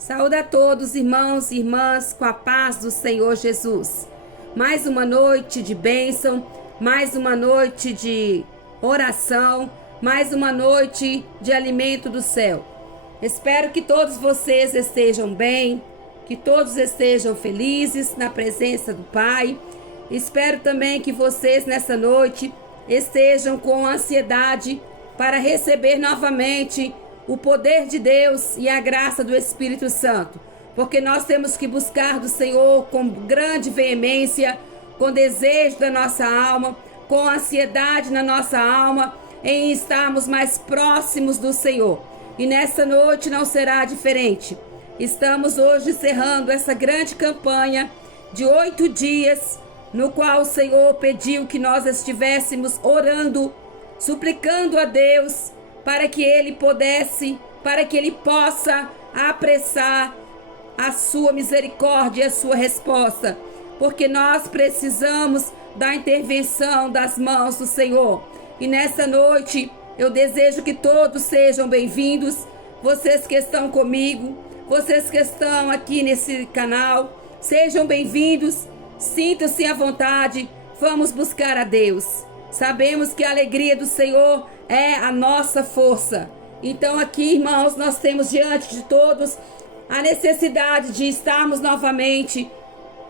Saúde a todos, irmãos e irmãs, com a paz do Senhor Jesus. Mais uma noite de bênção, mais uma noite de oração, mais uma noite de alimento do céu. Espero que todos vocês estejam bem, que todos estejam felizes na presença do Pai. Espero também que vocês nessa noite estejam com ansiedade para receber novamente o poder de Deus e a graça do Espírito Santo, porque nós temos que buscar do Senhor com grande veemência, com desejo da nossa alma, com ansiedade na nossa alma, em estarmos mais próximos do Senhor. E nessa noite não será diferente. Estamos hoje encerrando essa grande campanha de 8 dias, no qual o Senhor pediu que nós estivéssemos orando, suplicando a Deus para que Ele possa apressar a sua misericórdia e a sua resposta, porque nós precisamos da intervenção das mãos do Senhor. E nessa noite eu desejo que todos sejam bem-vindos, vocês que estão comigo, vocês que estão aqui nesse canal, sejam bem-vindos, sintam-se à vontade, vamos buscar a Deus. Sabemos que a alegria do Senhor é a nossa força. Então aqui, irmãos, nós temos diante de todos a necessidade de estarmos novamente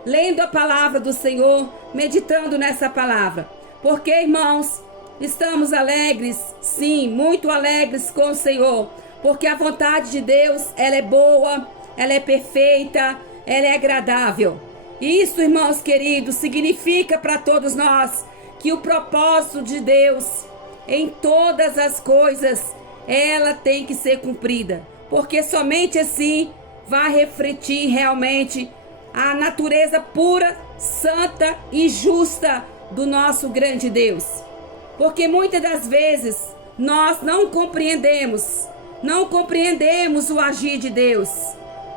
lendo a palavra do Senhor, meditando nessa palavra. Porque, irmãos, estamos alegres, sim, muito alegres com o Senhor, porque a vontade de Deus, ela é boa, ela é perfeita, ela é agradável. Isso, irmãos queridos, significa para todos nós que o propósito de Deus em todas as coisas, ela tem que ser cumprida, porque somente assim vai refletir realmente a natureza pura, santa e justa do nosso grande Deus. Porque muitas das vezes nós não compreendemos o agir de Deus.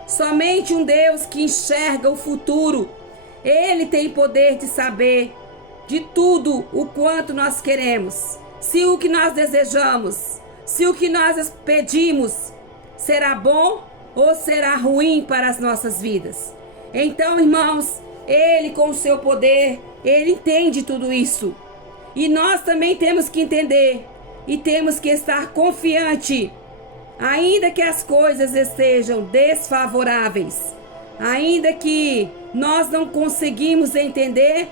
Somente um Deus que enxerga o futuro, Ele tem poder de saber de tudo o quanto nós queremos, se o que nós desejamos, se o que nós pedimos será bom ou será ruim para as nossas vidas. Então, irmãos, Ele com o seu poder, Ele entende tudo isso. E nós também temos que entender e temos que estar confiante, ainda que as coisas estejam desfavoráveis, ainda que nós não conseguimos entender,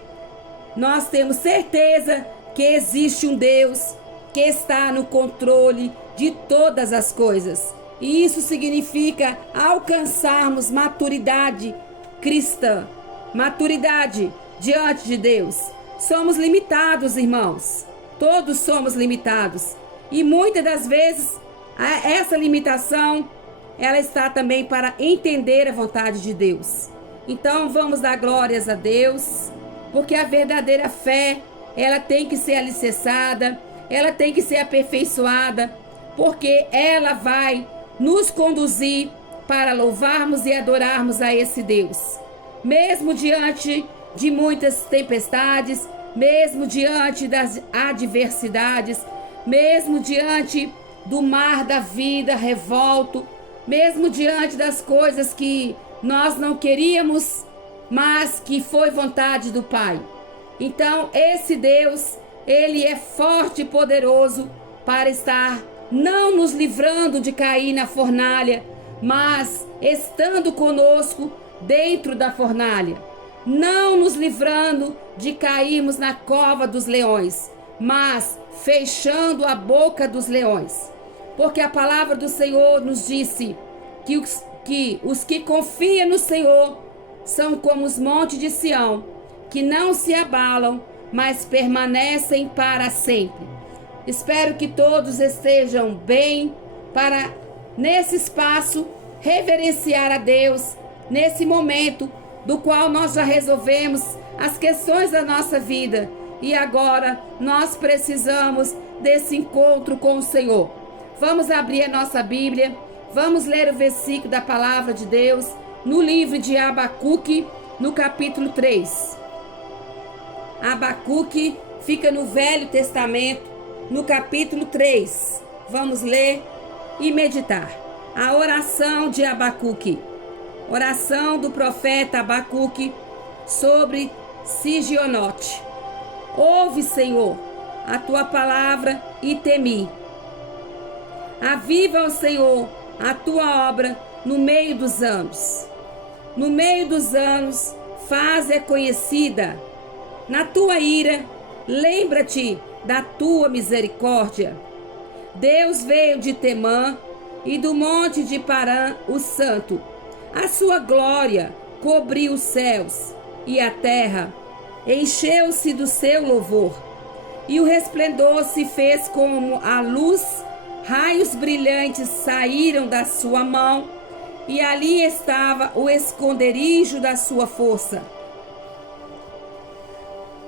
nós temos certeza que existe um Deus que está no controle de todas as coisas. E isso significa alcançarmos maturidade cristã, maturidade diante de Deus. Somos limitados, irmãos. Todos somos limitados. E muitas das vezes, essa limitação, ela está também para entender a vontade de Deus. Então, vamos dar glórias a Deus, porque a verdadeira fé, ela tem que ser alicerçada, ela tem que ser aperfeiçoada, porque ela vai nos conduzir para louvarmos e adorarmos a esse Deus. Mesmo diante de muitas tempestades, mesmo diante das adversidades, mesmo diante do mar da vida revolto, mesmo diante das coisas que nós não queríamos, mas que foi vontade do Pai. Então, esse Deus, Ele é forte e poderoso para estar não nos livrando de cair na fornalha, mas estando conosco dentro da fornalha. Não nos livrando de cairmos na cova dos leões, mas fechando a boca dos leões. Porque a palavra do Senhor nos disse que os que confiam no Senhor são como os montes de Sião, que não se abalam, mas permanecem para sempre. Espero que todos estejam bem para, nesse espaço, reverenciar a Deus, nesse momento do qual nós já resolvemos as questões da nossa vida. E agora nós precisamos desse encontro com o Senhor. Vamos abrir a nossa Bíblia, vamos ler o versículo da palavra de Deus no livro de Abacuque, no capítulo 3. Abacuque fica no Velho Testamento, no capítulo 3. Vamos ler e meditar. A oração de Abacuque. Oração do profeta Abacuque sobre Sigionote. Ouve, Senhor, a tua palavra e temi. Aviva, ó Senhor, a tua obra no meio dos anos. No meio dos anos, faz-a conhecida. Na tua ira, lembra-te da tua misericórdia. Deus veio de Temã e do monte de Parã, o santo. A sua glória cobriu os céus e a terra encheu-se do seu louvor. E o resplendor se fez como a luz, raios brilhantes saíram da sua mão, e ali estava o esconderijo da sua força.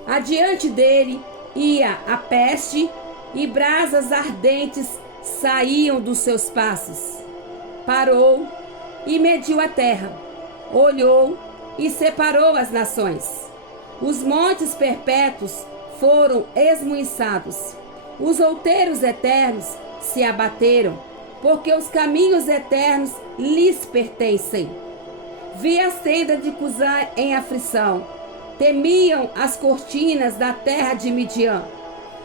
Adiante dele ia a peste, e brasas ardentes saíam dos seus passos. Parou e mediu a terra, olhou e separou as nações. Os montes perpétuos foram esmuiçados. Os outeiros eternos se abateram, porque os caminhos eternos lhes pertencem. Vi as tendas de Cusã em aflição, temiam as cortinas da terra de Midian.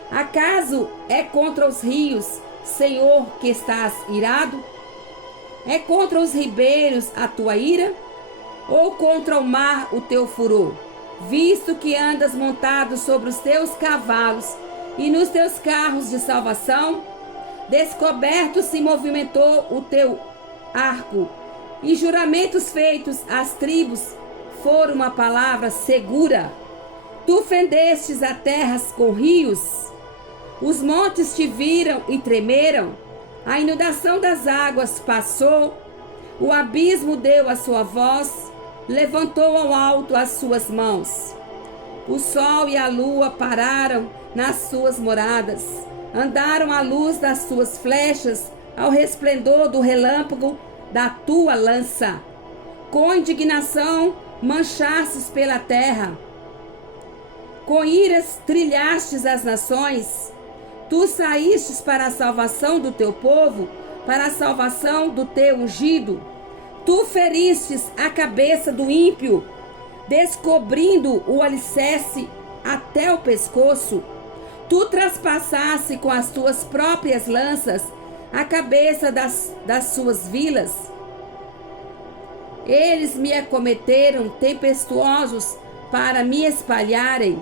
Acaso é contra os rios, Senhor, que estás irado? É contra os ribeiros a tua ira? Ou contra o mar o teu furor? Visto que andas montado sobre os teus cavalos e nos teus carros de salvação, descoberto se movimentou o teu arco, e juramentos feitos às tribos foram uma palavra segura. Tu fendestes a terras com rios, os montes te viram e tremeram, a inundação das águas passou, o abismo deu a sua voz, levantou ao alto as suas mãos. O sol e a lua pararam nas suas moradas, andaram à luz das suas flechas, ao resplendor do relâmpago da tua lança. Com indignação manchastes pela terra, com iras trilhastes as nações. Tu saístes para a salvação do teu povo, para a salvação do teu ungido. Tu feristes a cabeça do ímpio, descobrindo o alicerce até o pescoço. Tu traspassaste com as tuas próprias lanças a cabeça das suas vilas. Eles me acometeram tempestuosos para me espalharem.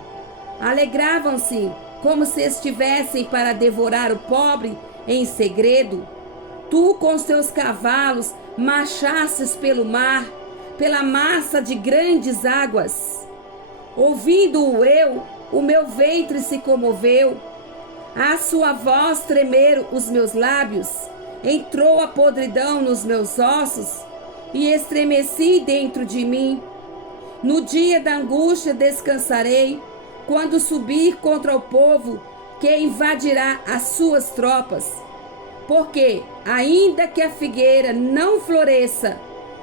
Alegravam-se como se estivessem para devorar o pobre em segredo. Tu com os teus cavalos marchastes pelo mar, pela massa de grandes águas. Ouvindo-o eu, o meu ventre se comoveu. À sua voz tremeram os meus lábios. Entrou a podridão nos meus ossos e estremeci dentro de mim. No dia da angústia descansarei, quando subir contra o povo que invadirá as suas tropas. Porque, ainda que a figueira não floresça,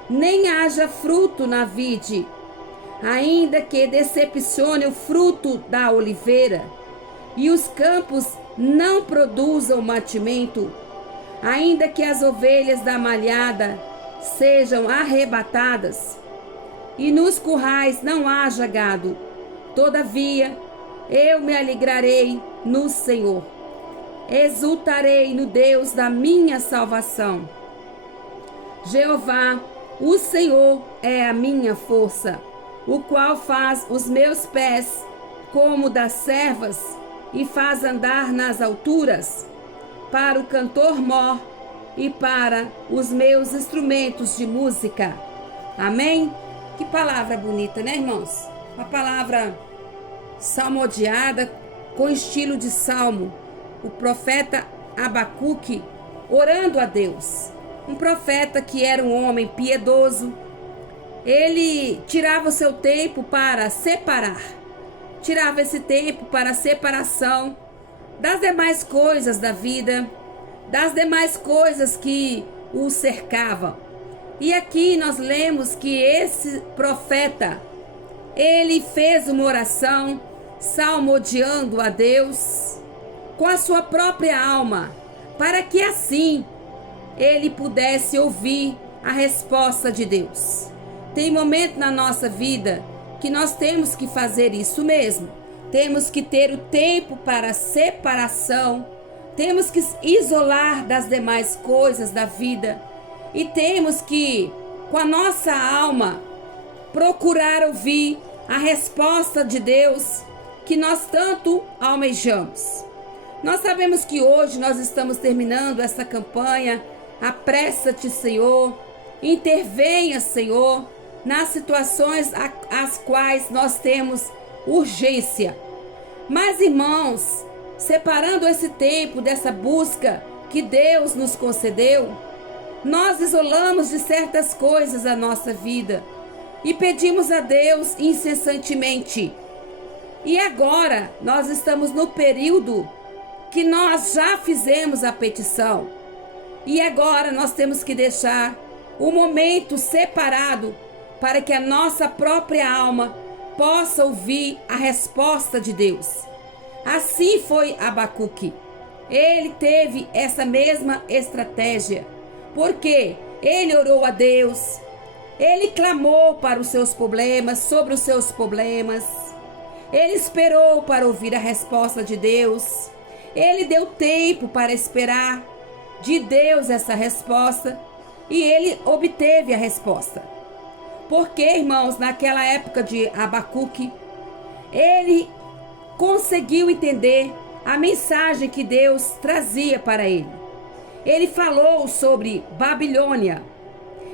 nem haja fruto na vide, ainda que decepcione o fruto da oliveira, e os campos não produzam mantimento, ainda que as ovelhas da malhada sejam arrebatadas, e nos currais não haja gado, todavia eu me alegrarei no Senhor, exultarei no Deus da minha salvação. Jeová, o Senhor é a minha força, o qual faz os meus pés como das servas e faz andar nas alturas, para o cantor-mor e para os meus instrumentos de música. Amém? Que palavra bonita, né, irmãos? Uma palavra salmodiada com estilo de salmo. O profeta Abacuque orando a Deus. Um profeta que era um homem piedoso. Ele tirava o seu tempo para separar. Tirava esse tempo para a separação das demais coisas da vida, das demais coisas que o cercavam. E aqui nós lemos que esse profeta, ele fez uma oração salmodiando a Deus com a sua própria alma, para que assim ele pudesse ouvir a resposta de Deus. Tem momento na nossa vida que nós temos que fazer isso mesmo. Temos que ter o tempo para separação. Temos que isolar das demais coisas da vida. E temos que, com a nossa alma, procurar ouvir a resposta de Deus que nós tanto almejamos. Nós sabemos que hoje nós estamos terminando essa campanha. Apressa-te, Senhor. Intervenha, Senhor, nas situações às quais nós temos urgência. Mas, irmãos, separando esse tempo dessa busca que Deus nos concedeu, nós isolamos de certas coisas a nossa vida e pedimos a Deus incessantemente. E agora nós estamos no período que nós já fizemos a petição. E agora nós temos que deixar o momento separado para que a nossa própria alma possa ouvir a resposta de Deus. Assim foi Abacuque. Ele teve essa mesma estratégia, porque ele orou a Deus, ele clamou para os seus problemas, sobre os seus problemas, ele esperou para ouvir a resposta de Deus, ele deu tempo para esperar de Deus essa resposta e ele obteve a resposta. Porque, irmãos, naquela época de Abacuque, ele conseguiu entender a mensagem que Deus trazia para ele. Ele falou sobre Babilônia.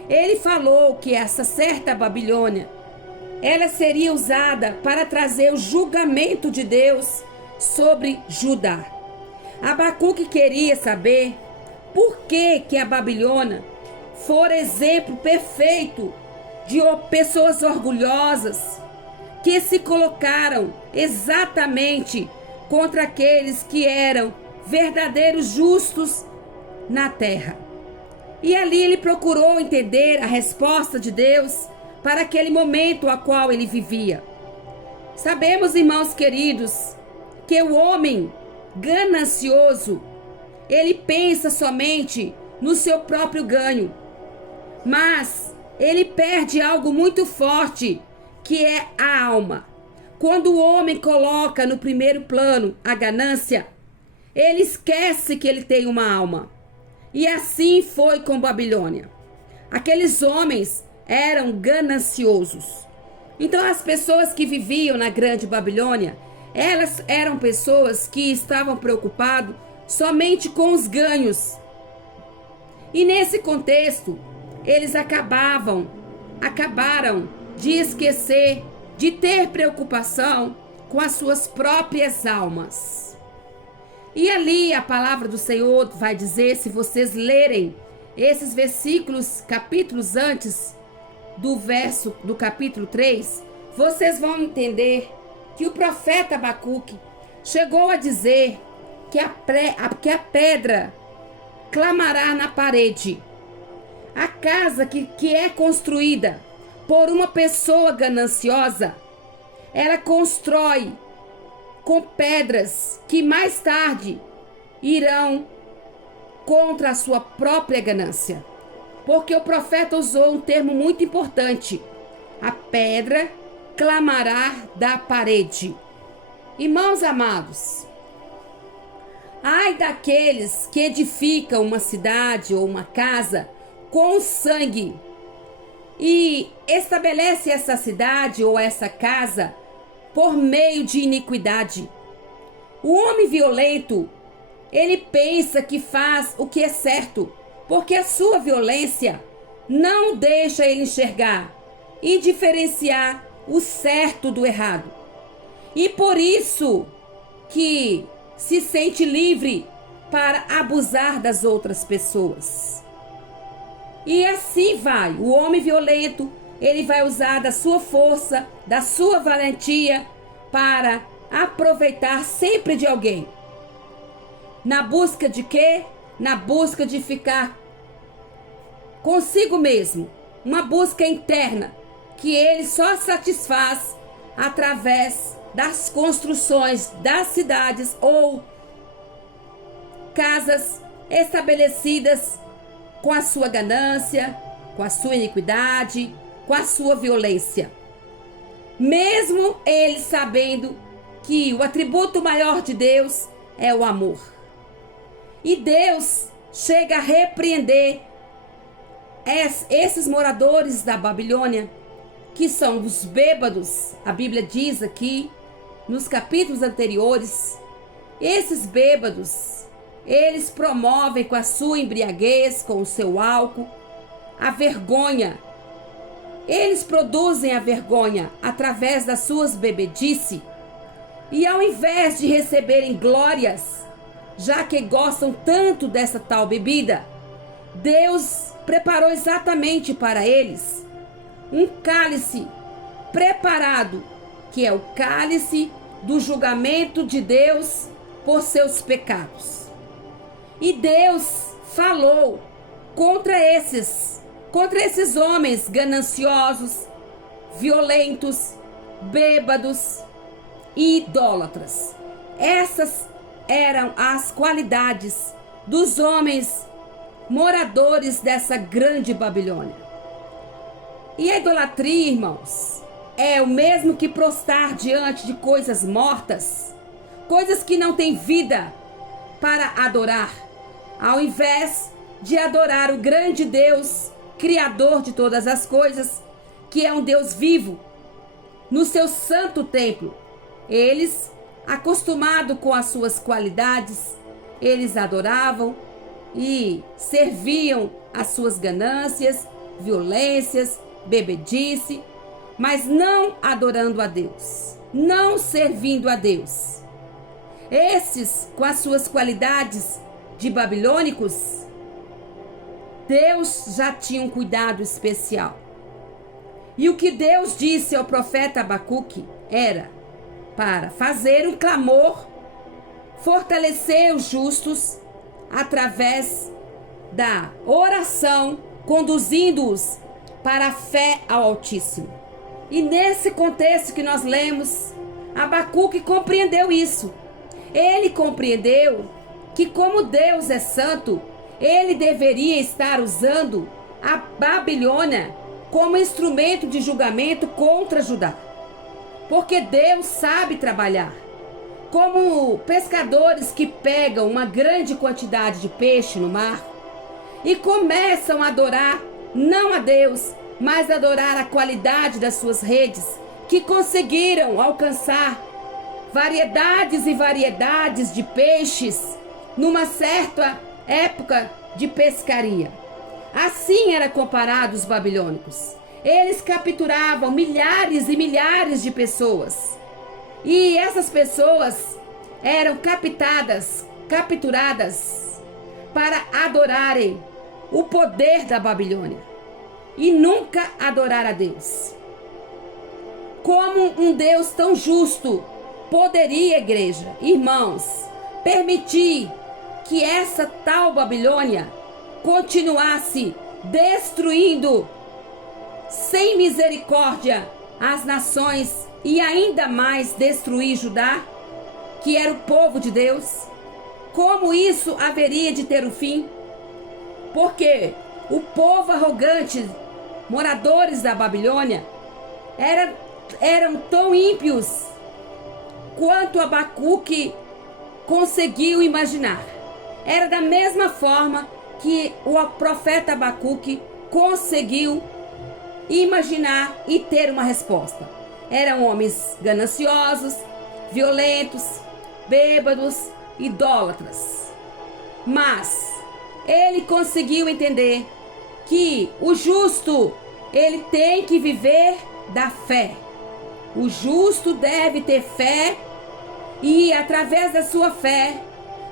Ele falou que essa certa Babilônia, ela seria usada para trazer o julgamento de Deus sobre Judá. Abacuque queria saber por que a Babilônia for exemplo perfeito de pessoas orgulhosas que se colocaram exatamente contra aqueles que eram verdadeiros justos na terra. E ali ele procurou entender a resposta de Deus para aquele momento a qual ele vivia. Sabemos, irmãos queridos, que o homem ganancioso, ele pensa somente no seu próprio ganho, mas ele perde algo muito forte, que é a alma. Quando o homem coloca no primeiro plano a ganância, ele esquece que ele tem uma alma. E assim foi com Babilônia. Aqueles homens eram gananciosos. Então as pessoas que viviam na grande Babilônia, elas eram pessoas que estavam preocupadas somente com os ganhos. E nesse contexto, eles acabaram de esquecer de ter preocupação com as suas próprias almas. E ali a palavra do Senhor vai dizer, se vocês lerem esses versículos, capítulos antes do capítulo 3, vocês vão entender que o profeta Abacuque chegou a dizer que a pedra clamará na parede. A casa que é construída por uma pessoa gananciosa, ela constrói com pedras que mais tarde irão contra a sua própria ganância. Porque o profeta usou um termo muito importante: a pedra clamará da parede. Irmãos amados, ai daqueles que edificam uma cidade ou uma casa com sangue e estabelece essa cidade ou essa casa por meio de iniquidade. O homem violento, ele pensa que faz o que é certo, porque a sua violência não deixa ele enxergar e diferenciar o certo do errado. E por isso que se sente livre para abusar das outras pessoas. E assim vai, o homem violento, ele vai usar da sua força, da sua valentia para aproveitar sempre de alguém. Na busca de quê? Na busca de ficar consigo mesmo. Uma busca interna que ele só satisfaz através das construções das cidades ou casas estabelecidas com a sua ganância, com a sua iniquidade, com a sua violência. Mesmo eles sabendo que o atributo maior de Deus é o amor. E Deus chega a repreender esses moradores da Babilônia, que são os bêbados. A Bíblia diz aqui, nos capítulos anteriores, esses bêbados, eles promovem com a sua embriaguez, com o seu álcool, a vergonha. Eles produzem a vergonha através das suas bebedices. E ao invés de receberem glórias, já que gostam tanto dessa tal bebida, Deus preparou exatamente para eles um cálice preparado, que é o cálice do julgamento de Deus por seus pecados. E Deus falou contra esses homens gananciosos, violentos, bêbados e idólatras. Essas eram as qualidades dos homens moradores dessa grande Babilônia. E a idolatria, irmãos, é o mesmo que prostrar diante de coisas mortas, coisas que não têm vida, para adorar, ao invés de adorar o grande Deus, Criador de todas as coisas, que é um Deus vivo, no seu santo templo. Eles, acostumados com as suas qualidades, eles adoravam e serviam às suas ganâncias, violências, bebedice, mas não adorando a Deus, não servindo a Deus. Esses, com as suas qualidades de babilônicos, Deus já tinha um cuidado especial. E o que Deus disse ao profeta Abacuque era para fazer um clamor, fortalecer os justos através da oração, conduzindo-os para a fé ao Altíssimo. E nesse contexto que nós lemos, Abacuque compreendeu isso. Ele compreendeu que, como Deus é santo, ele deveria estar usando a Babilônia como instrumento de julgamento contra Judá. Porque Deus sabe trabalhar. Como pescadores que pegam uma grande quantidade de peixe no mar e começam a adorar, não a Deus, mas a adorar a qualidade das suas redes, que conseguiram alcançar variedades e variedades de peixes numa certa época de pescaria. Assim era comparado os babilônicos. Eles capturavam milhares e milhares de pessoas. E essas pessoas eram capturadas para adorarem o poder da Babilônia e nunca adorar a Deus. Como um Deus tão justo poderia, igreja, irmãos, permitir que essa tal Babilônia continuasse destruindo sem misericórdia as nações e ainda mais destruir Judá, que era o povo de Deus? Como isso haveria de ter um fim? Porque o povo arrogante, moradores da Babilônia, eram tão ímpios quanto Abacuque conseguiu imaginar. Era da mesma forma que o profeta Abacuque conseguiu imaginar e ter uma resposta. Eram homens gananciosos, violentos, bêbados, idólatras. Mas ele conseguiu entender que o justo, ele tem que viver da fé. O justo deve ter fé e, através da sua fé,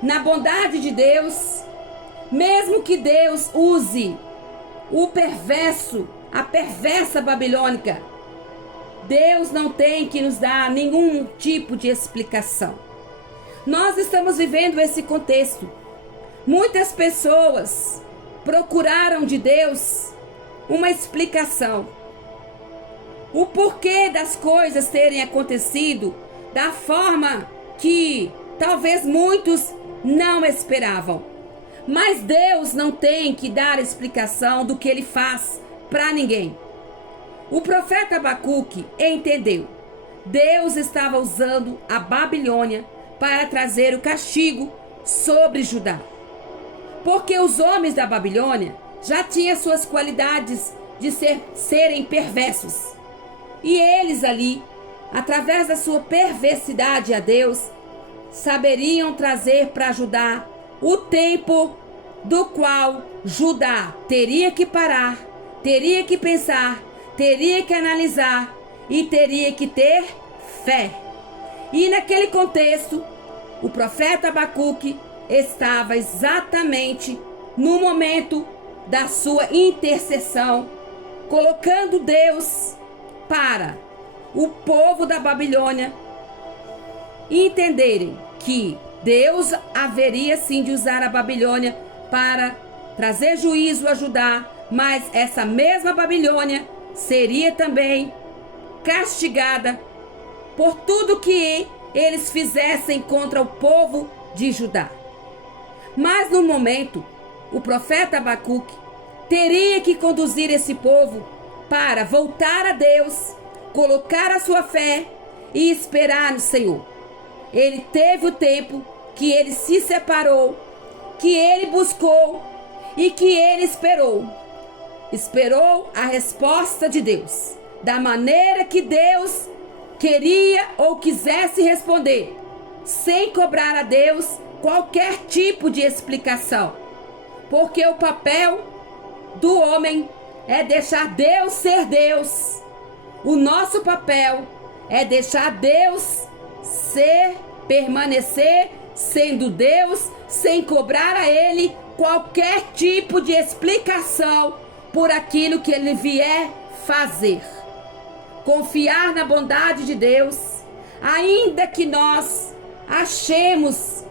na bondade de Deus, mesmo que Deus use o perverso, a perversa babilônica, Deus não tem que nos dar nenhum tipo de explicação. Nós estamos vivendo esse contexto. Muitas pessoas procuraram de Deus uma explicação. O porquê das coisas terem acontecido da forma que talvez muitos não esperavam. Mas Deus não tem que dar explicação do que Ele faz para ninguém. O profeta Abacuque entendeu. Deus estava usando a Babilônia para trazer o castigo sobre Judá. Porque os homens da Babilônia já tinham suas qualidades de serem perversos. E eles ali, através da sua perversidade a Deus, saberiam trazer para Judá o tempo do qual Judá teria que parar, teria que pensar, teria que analisar e teria que ter fé. E naquele contexto, o profeta Abacuque estava exatamente no momento da sua intercessão, colocando Deus para o povo da Babilônia entenderem que Deus haveria sim de usar a Babilônia para trazer juízo a Judá, mas essa mesma Babilônia seria também castigada por tudo que eles fizessem contra o povo de Judá. Mas no momento, o profeta Abacuque teria que conduzir esse povo para voltar a Deus, colocar a sua fé e esperar no Senhor. Ele teve o tempo que ele se separou, que ele buscou e que ele esperou. Esperou a resposta de Deus, da maneira que Deus queria ou quisesse responder, sem cobrar a Deus qualquer tipo de explicação. Porque o papel do homem é deixar Deus ser Deus. O nosso papel é deixar Deus permanecer sendo Deus, sem cobrar a Ele qualquer tipo de explicação por aquilo que Ele vier fazer. Confiar na bondade de Deus, ainda que nós achemos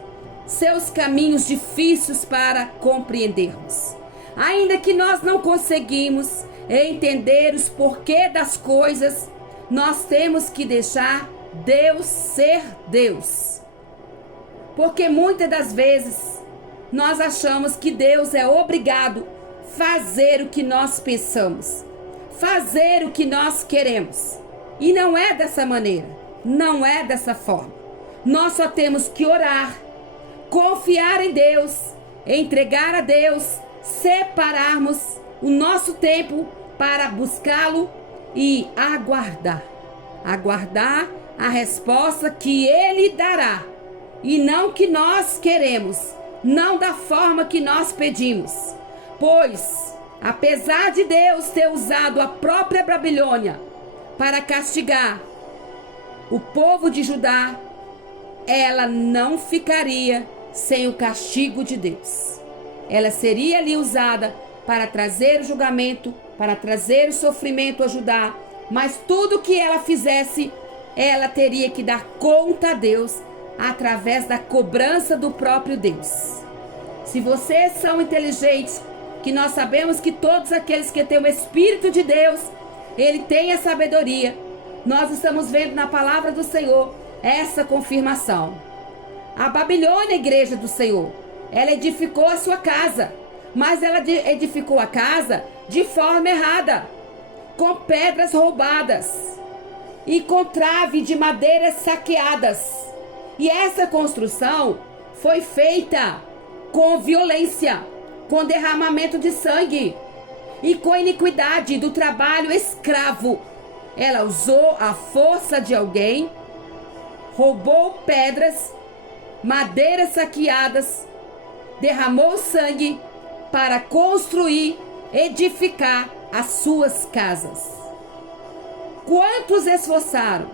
seus caminhos difíceis para compreendermos. Ainda que nós não conseguimos entender os porquê das coisas, nós temos que deixar Deus ser Deus. Porque muitas das vezes nós achamos que Deus é obrigado a fazer o que nós pensamos, fazer o que nós queremos. E não é dessa maneira, não é dessa forma. Nós só temos que orar, confiar em Deus, entregar a Deus, separarmos o nosso tempo para buscá-lo e aguardar a resposta que Ele dará, e não que nós queremos, não da forma que nós pedimos. Pois, apesar de Deus ter usado a própria Babilônia para castigar o povo de Judá, ela não ficaria sem o castigo de Deus. Ela seria ali usada para trazer o julgamento, para trazer o sofrimento a Judá, mas tudo que ela fizesse, ela teria que dar conta a Deus através da cobrança do próprio Deus. Se vocês são inteligentes, que nós sabemos que todos aqueles que têm o Espírito de Deus, Ele tem a sabedoria. Nós estamos vendo na palavra do Senhor essa confirmação. A Babilônia, a igreja do Senhor, ela edificou a sua casa, mas ela edificou a casa de forma errada, com pedras roubadas e com trave de madeiras saqueadas. E essa construção foi feita com violência, com derramamento de sangue e com iniquidade do trabalho escravo. Ela usou a força de alguém, roubou pedras, madeiras saqueadas, derramou sangue para construir, edificar as suas casas. Quantos esforçaram?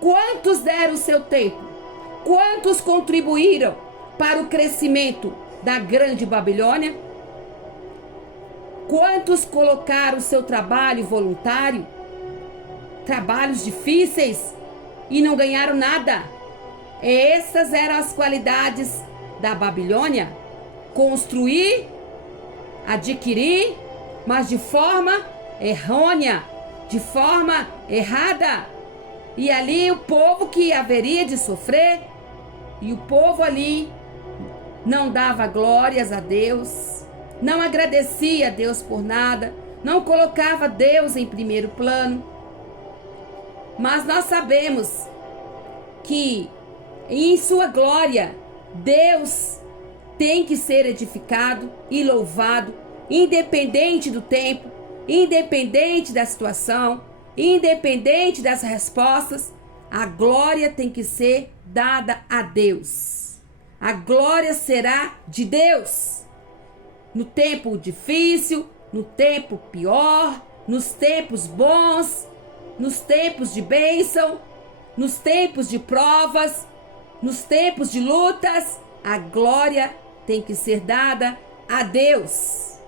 Quantos deram o seu tempo? Quantos contribuíram para o crescimento da grande Babilônia? Quantos colocaram o seu trabalho voluntário, trabalhos difíceis, e não ganharam nada? Essas eram as qualidades da Babilônia: construir, adquirir, mas de forma errônea, de forma errada. E ali o povo que haveria de sofrer, e o povo ali não dava glórias a Deus, não agradecia a Deus por nada, não colocava Deus em primeiro plano. Mas nós sabemos que em sua glória, Deus tem que ser edificado e louvado, independente do tempo, independente da situação, independente das respostas. A glória tem que ser dada a Deus. A glória será de Deus. No tempo difícil, no tempo pior, nos tempos bons, nos tempos de bênção, nos tempos de provas, nos tempos de lutas, a glória tem que ser dada a Deus.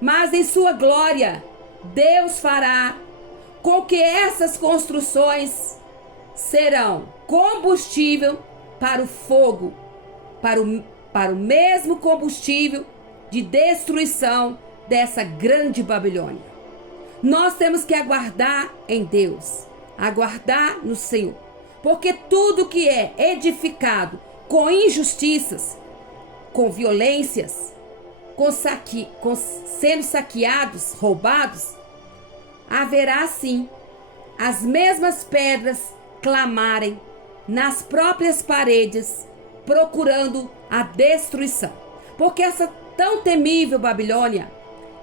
Mas em sua glória, Deus fará com que essas construções serão combustível para o fogo, para o mesmo combustível de destruição dessa grande Babilônia. Nós temos que aguardar em Deus, aguardar no Senhor, porque tudo que é edificado com injustiças, com violências, com sendo saqueados, roubados, haverá sim as mesmas pedras clamarem nas próprias paredes, procurando a destruição. Porque essa tão temível Babilônia,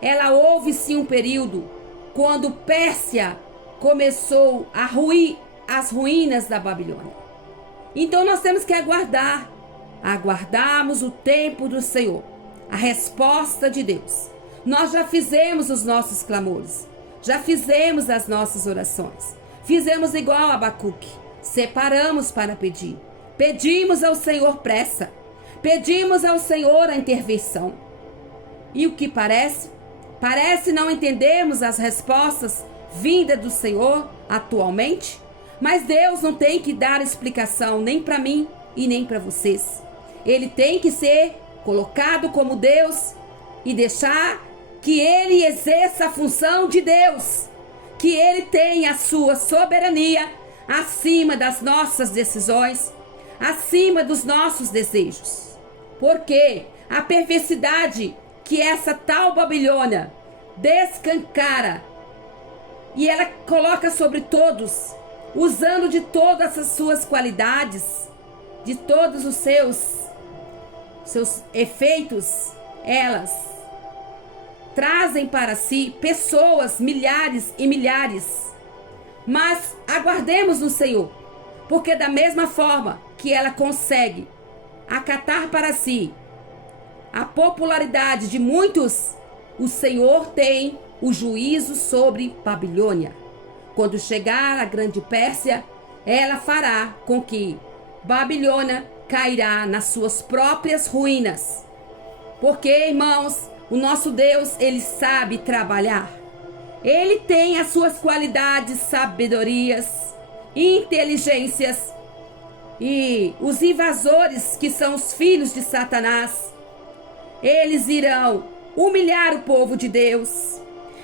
ela houve sim um período quando Pérsia começou a ruir as ruínas da Babilônia. Então nós temos que aguardarmos o tempo do Senhor, a resposta de Deus. Nós já fizemos os nossos clamores, já fizemos as nossas orações, fizemos igual a Abacuque, separamos para pedir, pedimos ao Senhor pressa, pedimos ao Senhor a intervenção. E o que parece não entendermos as respostas vindas do Senhor atualmente, mas Deus não tem que dar explicação nem para mim e nem para vocês. Ele tem que ser colocado como Deus e deixar que ele exerça a função de Deus, que ele tenha a sua soberania acima das nossas decisões, acima dos nossos desejos. Porque a perversidade que essa tal Babilônia descancara e ela coloca sobre todos, usando de todas as suas qualidades, de todos os seus efeitos, elas trazem para si pessoas, milhares e milhares. Mas aguardemos no Senhor, porque da mesma forma que ela consegue acatar para si a popularidade de muitos, o Senhor tem o juízo sobre Babilônia. Quando chegar a grande Pérsia, ela fará com que Babilônia cairá nas suas próprias ruínas. Porque, irmãos, o nosso Deus, ele sabe trabalhar. Ele tem as suas qualidades, sabedorias, inteligências. E os invasores, que são os filhos de Satanás, eles irão humilhar o povo de Deus.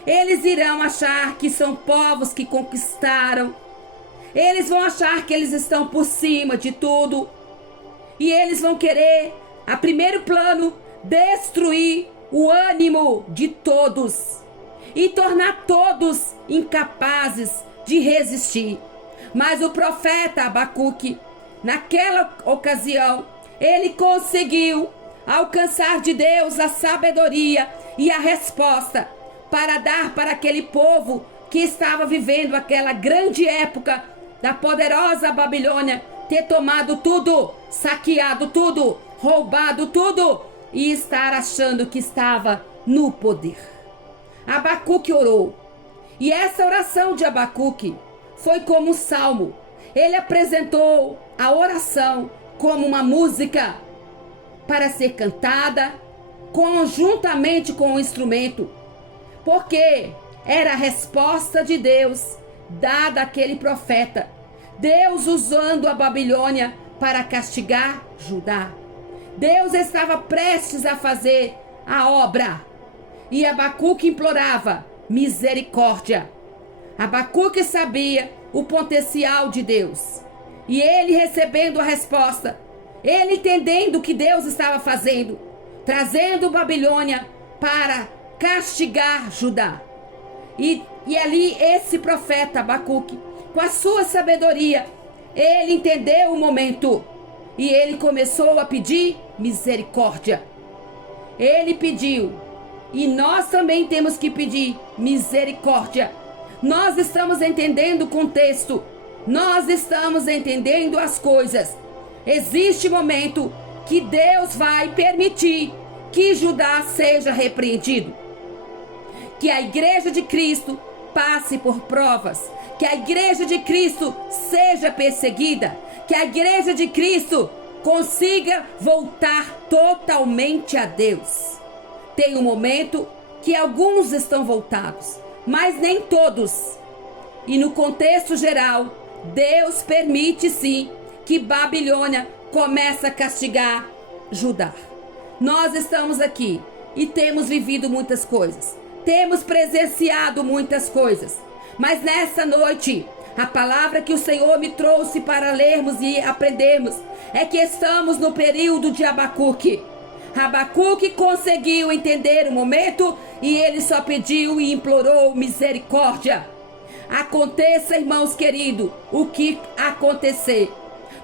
Eles irão achar que são povos que conquistaram. Eles vão achar que eles estão por cima de tudo. E eles vão querer, a primeiro plano, destruir o ânimo de todos e tornar todos incapazes de resistir. Mas o profeta Abacuque, naquela ocasião, ele conseguiu alcançar de Deus a sabedoria e a resposta para dar para aquele povo que estava vivendo aquela grande época da poderosa Babilônia, ter tomado tudo, saqueado tudo, roubado tudo e estar achando que estava no poder. Abacuque orou, e essa oração de Abacuque foi como um salmo. Ele apresentou a oração como uma música para ser cantada conjuntamente com o instrumento, porque era a resposta de Deus dada àquele profeta. Deus usando a Babilônia para castigar Judá. Deus estava prestes a fazer a obra e Abacuque implorava misericórdia. Abacuque sabia o potencial de Deus e ele recebendo a resposta, ele entendendo o que Deus estava fazendo, trazendo Babilônia para castigar Judá. E ali esse profeta Abacuque, com a sua sabedoria, ele entendeu o momento e ele começou a pedir misericórdia. Ele pediu, e nós também temos que pedir misericórdia. Nós estamos entendendo o contexto, nós estamos entendendo as coisas. Existe momento que Deus vai permitir que Judá seja repreendido, que a igreja de Cristo passe por provas, que a igreja de Cristo seja perseguida, que a igreja de Cristo consiga voltar totalmente a Deus. Tem um momento que alguns estão voltados, mas nem todos. E no contexto geral, Deus permite sim que Babilônia comece a castigar Judá. Nós estamos aqui e temos vivido muitas coisas, temos presenciado muitas coisas, mas nessa noite, a palavra que o Senhor me trouxe para lermos e aprendermos é que estamos no período de Abacuque. Abacuque conseguiu entender o momento e ele só pediu e implorou misericórdia. Aconteça, irmãos queridos, o que acontecer.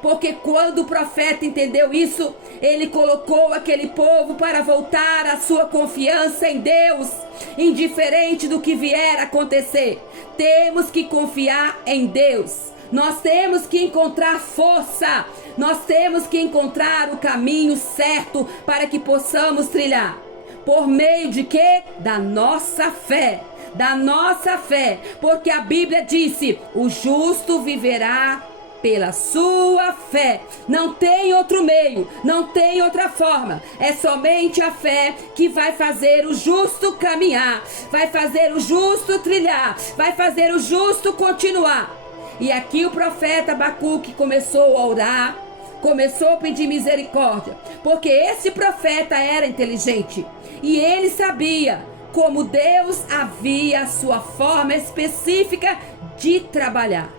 Porque quando o profeta entendeu isso, ele colocou aquele povo para voltar a sua confiança em Deus, indiferente do que vier a acontecer. Temos que confiar em Deus. Nós temos que encontrar força. Nós temos que encontrar o caminho certo para que possamos trilhar. Por meio de quê? Da nossa fé. Da nossa fé. Porque a Bíblia disse: o justo viverá pela sua fé. Não tem outro meio, não tem outra forma. É somente a fé que vai fazer o justo caminhar, vai fazer o justo trilhar, vai fazer o justo continuar. E aqui o profeta Abacuque começou a orar, começou a pedir misericórdia, porque esse profeta era inteligente e ele sabia como Deus havia a sua forma específica de trabalhar.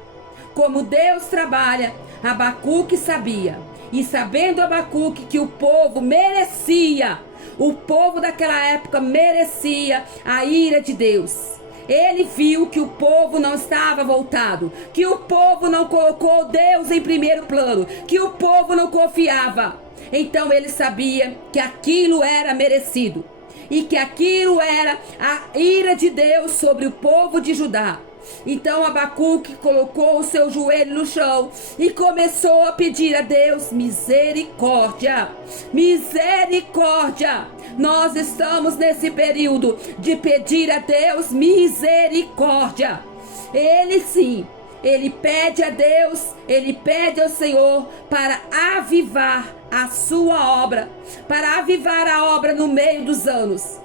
Como Deus trabalha, Abacuque sabia. E sabendo Abacuque que o povo merecia, o povo daquela época merecia a ira de Deus. Ele viu que o povo não estava voltado, que o povo não colocou Deus em primeiro plano, que o povo não confiava. Então ele sabia que aquilo era merecido e que aquilo era a ira de Deus sobre o povo de Judá. Então Abacuque colocou o seu joelho no chão e começou a pedir a Deus misericórdia. Misericórdia. Nós estamos nesse período de pedir a Deus misericórdia. Ele sim, ele pede a Deus, ele pede ao Senhor para avivar a sua obra, para avivar a obra no meio dos anos.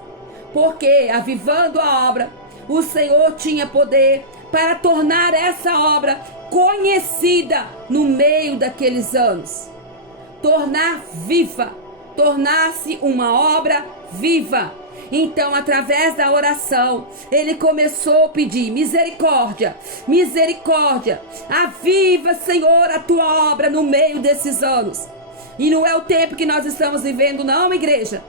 Porque avivando a obra, o Senhor tinha poder para tornar essa obra conhecida no meio daqueles anos. Tornar viva, tornar-se uma obra viva. Então, através da oração, ele começou a pedir misericórdia, misericórdia. Aviva, Senhor, a tua obra no meio desses anos. E não é o tempo que nós estamos vivendo, não, igreja.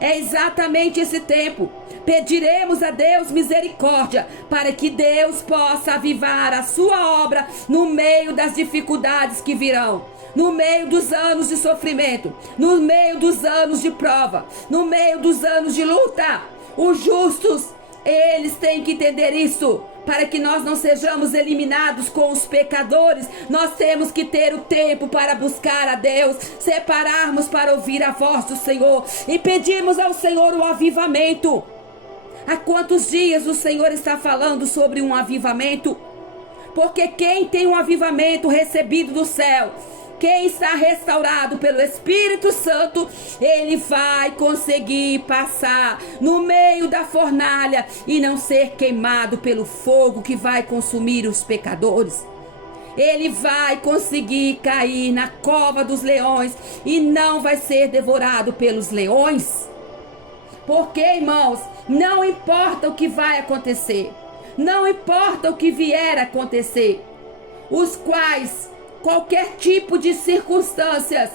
É exatamente esse tempo. Pediremos a Deus misericórdia para que Deus possa avivar a sua obra no meio das dificuldades que virão, no meio dos anos de sofrimento, no meio dos anos de prova, no meio dos anos de luta. Os justos, eles têm que entender isso. Para que nós não sejamos eliminados com os pecadores, nós temos que ter o tempo para buscar a Deus, separarmos para ouvir a voz do Senhor e pedirmos ao Senhor o avivamento. Há quantos dias o Senhor está falando sobre um avivamento? Porque quem tem um avivamento recebido do céu, quem está restaurado pelo Espírito Santo, ele vai conseguir passar no meio da fornalha e não ser queimado pelo fogo que vai consumir os pecadores. Ele vai conseguir cair na cova dos leões e não vai ser devorado pelos leões. Porque, irmãos, não importa o que vai acontecer, não importa o que vier a acontecer, os quais qualquer tipo de circunstâncias,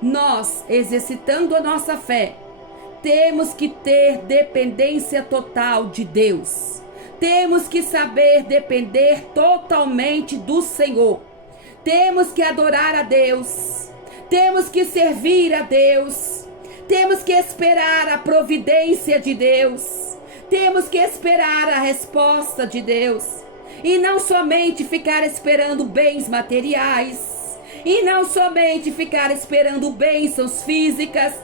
nós, exercitando a nossa fé, temos que ter dependência total de Deus. Temos que saber depender totalmente do Senhor. Temos que adorar a Deus. Temos que servir a Deus. Temos que esperar a providência de Deus. Temos que esperar a resposta de Deus. E não somente ficar esperando bens materiais. E não somente ficar esperando bênçãos físicas.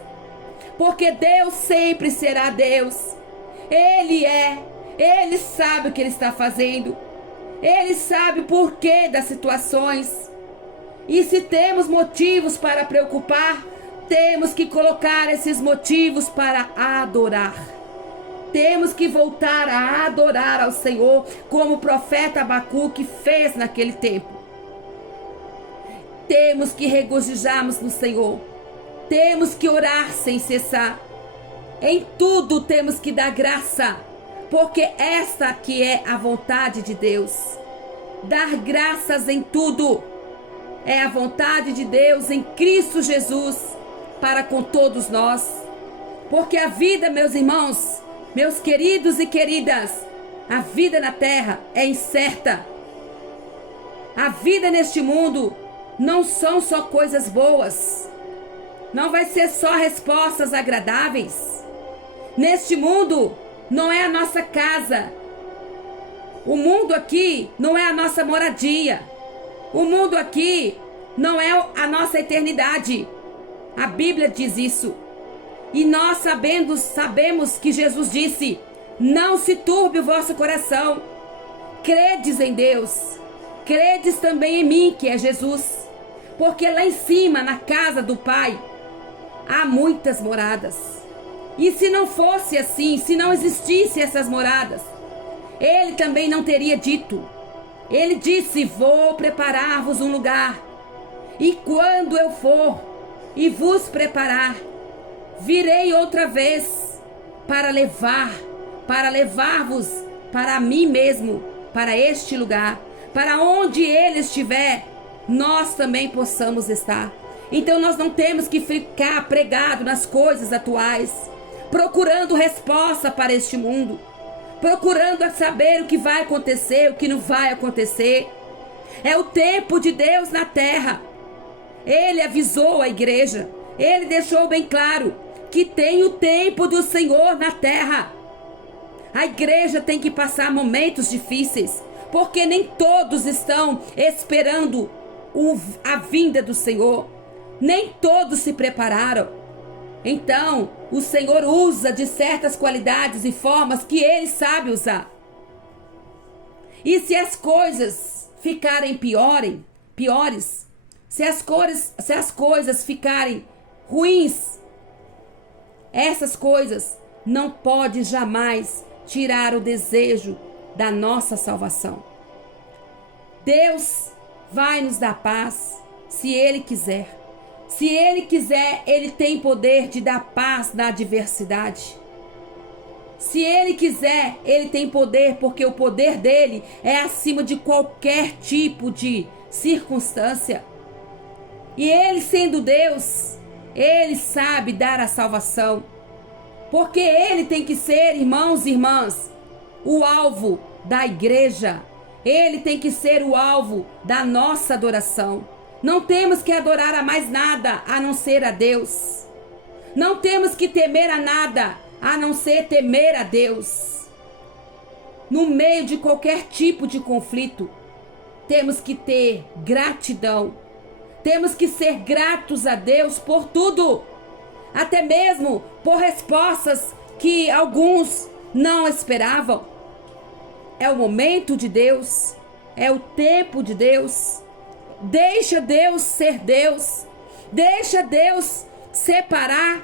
Porque Deus sempre será Deus. Ele sabe o que Ele está fazendo. Ele sabe o porquê das situações. E se temos motivos para preocupar, temos que colocar esses motivos para adorar. Temos que voltar a adorar ao Senhor, como o profeta Abacuque fez naquele tempo. Temos que regozijarmos no Senhor. Temos que orar sem cessar. Em tudo temos que dar graça, porque esta que é a vontade de Deus. Dar graças em tudo é a vontade de Deus em Cristo Jesus para com todos nós. Porque a vida, meus irmãos, meus queridos e queridas, a vida na terra é incerta. A vida neste mundo não são só coisas boas. Não vai ser só respostas agradáveis. Neste mundo não é a nossa casa. O mundo aqui não é a nossa moradia. O mundo aqui não é a nossa eternidade. A Bíblia diz isso. E nós sabemos que Jesus disse: não se turbe o vosso coração. Credes em Deus. Credes também em mim, que é Jesus. Porque lá em cima, na casa do Pai, há muitas moradas. E se não fosse assim, se não existissem essas moradas, Ele também não teria dito. Ele disse: vou preparar-vos um lugar. E quando eu for e vos preparar, virei outra vez para levar-vos para mim mesmo, para este lugar, para onde Ele estiver, nós também possamos estar. Então nós não temos que ficar pregado nas coisas atuais, procurando resposta para este mundo, procurando saber o que vai acontecer, o que não vai acontecer. É o tempo de Deus na terra. Ele avisou a igreja, Ele deixou bem claro que tem o tempo do Senhor na terra. A igreja tem que passar momentos difíceis, porque nem todos estão esperando a vinda do Senhor. Nem todos se prepararam. Então, o Senhor usa de certas qualidades e formas que Ele sabe usar. E se as coisas ficarem piores, se as coisas ficarem ruins, essas coisas não podem jamais tirar o desejo da nossa salvação. Deus vai nos dar paz se Ele quiser. Se Ele quiser, Ele tem poder de dar paz na adversidade. Se Ele quiser, Ele tem poder, porque o poder dEle é acima de qualquer tipo de circunstância. E Ele, sendo Deus, Ele sabe dar a salvação. Porque Ele tem que ser, irmãos e irmãs, o alvo da igreja. Ele tem que ser o alvo da nossa adoração. Não temos que adorar a mais nada a não ser a Deus. Não temos que temer a nada a não ser temer a Deus. No meio de qualquer tipo de conflito, temos que ter gratidão. Temos que ser gratos a Deus por tudo. Até mesmo por respostas que alguns não esperavam. É o momento de Deus. É o tempo de Deus. Deixa Deus ser Deus. Deixa Deus separar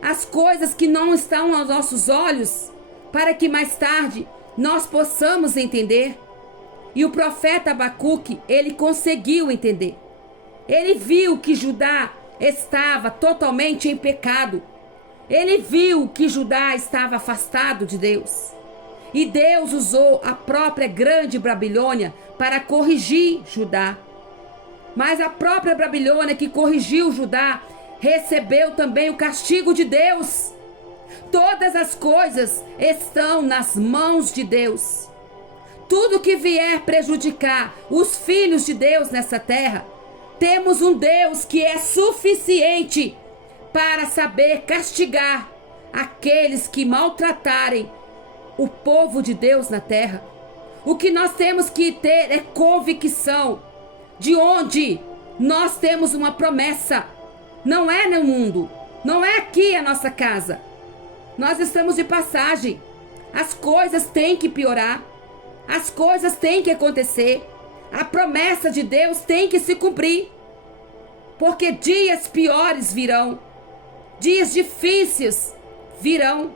as coisas que não estão aos nossos olhos, para que mais tarde nós possamos entender. E o profeta Abacuque, ele conseguiu entender. Ele viu que Judá estava totalmente em pecado. Ele viu que Judá estava afastado de Deus. E Deus usou a própria grande Babilônia para corrigir Judá. Mas a própria Babilônia que corrigiu Judá recebeu também o castigo de Deus. Toda Todas as coisas estão nas mãos de Deus. Tudo que vier prejudicar os filhos de Deus nessa terra, temos um Deus que é suficiente para saber castigar aqueles que maltratarem o povo de Deus na terra. O que nós temos que ter é convicção de onde nós temos uma promessa. Não é no mundo, não é aqui a nossa casa. Nós estamos de passagem. As coisas têm que piorar. As coisas têm que acontecer. A promessa de Deus tem que se cumprir. Porque dias piores virão. Dias difíceis virão.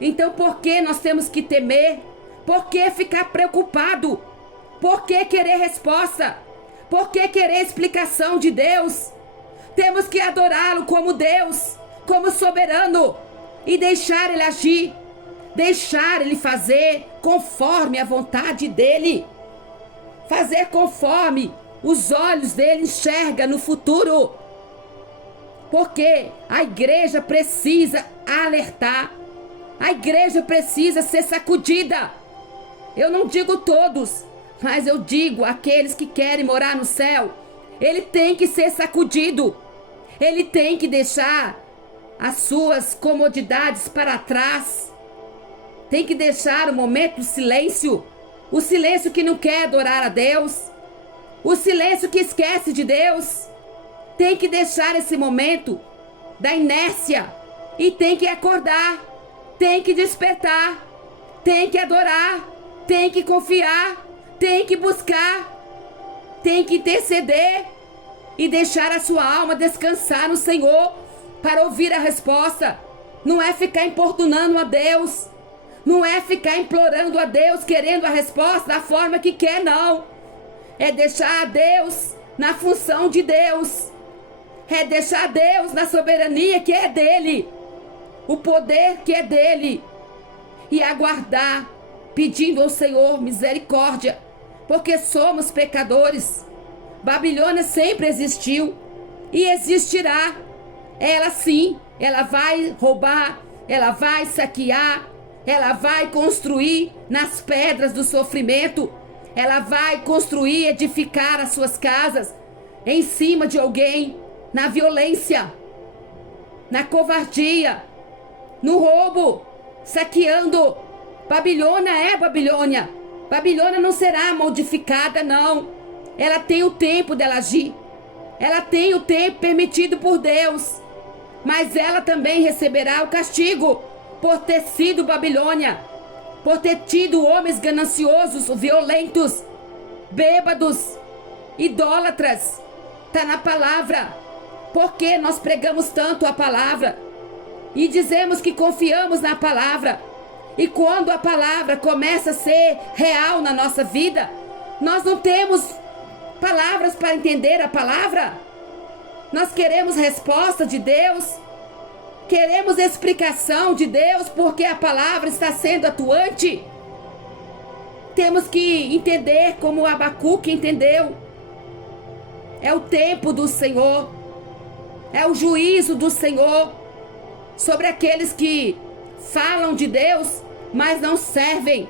Então por que nós temos que temer? Por que ficar preocupado? Por que querer resposta? Por que querer explicação de Deus? Temos que adorá-lo como Deus, como soberano, e deixar ele agir, deixar ele fazer conforme a vontade dele, fazer conforme os olhos dele enxergam no futuro. Porque a igreja precisa alertar, a igreja precisa ser sacudida. Eu não digo todos, mas eu digo aqueles que querem morar no céu. Ele tem que ser sacudido, ele tem que deixar as suas comodidades para trás, tem que deixar o momento do silêncio, o silêncio que não quer adorar a Deus, o silêncio que esquece de Deus. Tem que deixar esse momento da inércia e tem que acordar, tem que despertar, tem que adorar, tem que confiar, tem que buscar, tem que interceder e deixar a sua alma descansar no Senhor para ouvir a resposta. Não é ficar importunando a Deus, não é ficar implorando a Deus, querendo a resposta da forma que quer, não. É deixar a Deus na função de Deus, é deixar Deus na soberania que é dele, o poder que é dele, e aguardar, pedindo ao Senhor misericórdia, porque somos pecadores. Babilônia sempre existiu e existirá. Ela sim, ela vai roubar, ela vai saquear, ela vai construir nas pedras do sofrimento, ela vai construir, edificar as suas casas em cima de alguém, na violência, na covardia, no roubo, saqueando. Babilônia é Babilônia. Babilônia não será modificada, não. Ela tem o tempo dela agir. Ela tem o tempo permitido por Deus. Mas ela também receberá o castigo por ter sido Babilônia, por ter tido homens gananciosos, violentos, bêbados, idólatras. Está na palavra. Porque nós pregamos tanto a palavra e dizemos que confiamos na palavra. E quando a palavra começa a ser real na nossa vida, nós não temos palavras para entender a palavra. Nós queremos resposta de Deus, queremos explicação de Deus, porque a palavra está sendo atuante. Temos que entender como Abacuque entendeu. É o tempo do Senhor, é o juízo do Senhor sobre aqueles que falam de Deus, mas não servem.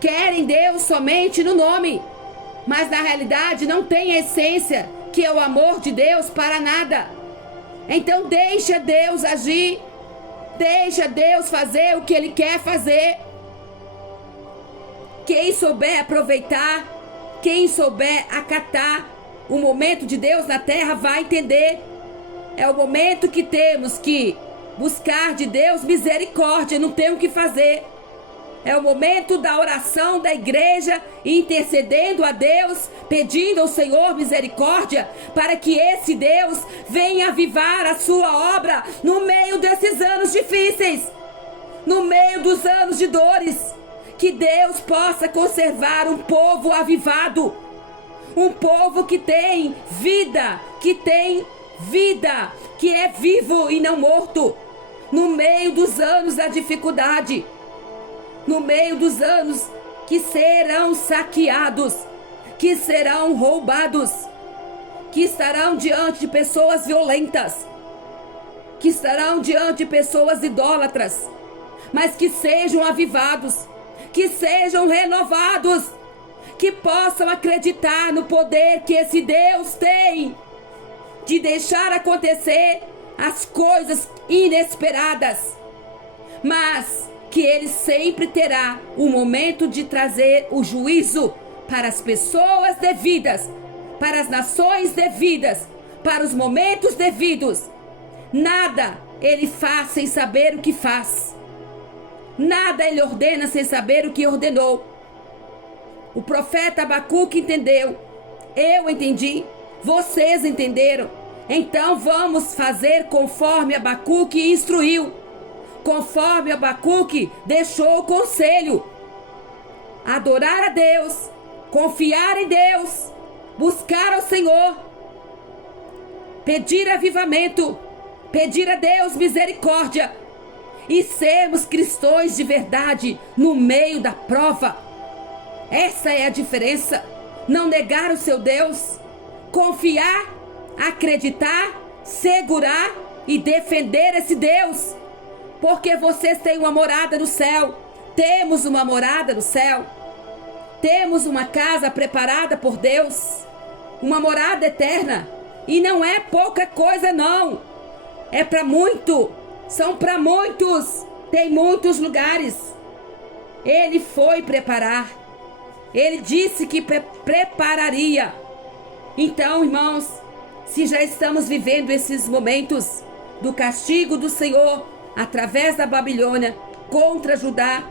Querem Deus somente no nome, mas na realidade não tem a essência, que é o amor de Deus, para nada. Então deixa Deus agir, deixa Deus fazer o que Ele quer fazer. Quem souber aproveitar, quem souber acatar o momento de Deus na terra vai entender. É o momento que temos que buscar de Deus misericórdia, não tem o que fazer. É o momento da oração da igreja, intercedendo a Deus, pedindo ao Senhor misericórdia, para que esse Deus venha avivar a sua obra no meio desses anos difíceis, no meio dos anos de dores. Que Deus possa conservar um povo avivado, um povo que tem vida, que é vivo e não morto, no meio dos anos da dificuldade, no meio dos anos que serão saqueados, que serão roubados, que estarão diante de pessoas violentas, que estarão diante de pessoas idólatras, mas que sejam avivados, que sejam renovados, que possam acreditar no poder que esse Deus tem de deixar acontecer as coisas inesperadas, mas que Ele sempre terá o momento de trazer o juízo para as pessoas devidas, para as nações devidas, para os momentos devidos. Nada Ele faz sem saber o que faz. Nada Ele ordena sem saber o que ordenou. O profeta Abacuque entendeu, eu entendi, vocês entenderam. Então vamos fazer conforme Abacuque instruiu, conforme Abacuque deixou o conselho. Adorar a Deus, confiar em Deus, buscar ao Senhor, pedir avivamento, pedir a Deus misericórdia e sermos cristãos de verdade no meio da prova. Essa é a diferença. Não negar o seu Deus, confiar, acreditar, segurar e defender esse Deus, porque vocês têm uma morada no céu. Temos uma morada no céu. Temos uma casa preparada por Deus, uma morada eterna, e não é pouca coisa não, é para muito, são para muitos, tem muitos lugares. Ele foi preparar, Ele disse que prepararia. Então, irmãos, se já estamos vivendo esses momentos do castigo do Senhor através da Babilônia contra Judá,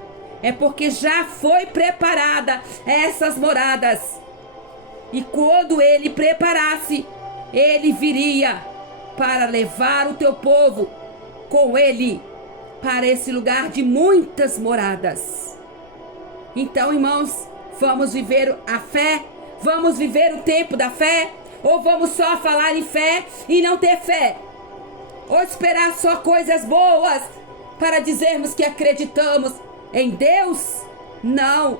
é porque já foi preparada essas moradas. E quando Ele preparasse, Ele viria para levar o teu povo com Ele para esse lugar de muitas moradas. Então, irmãos, vamos viver a fé? Vamos viver o tempo da fé? Ou vamos só falar em fé e não ter fé? Ou esperar só coisas boas para dizermos que acreditamos em Deus? Não,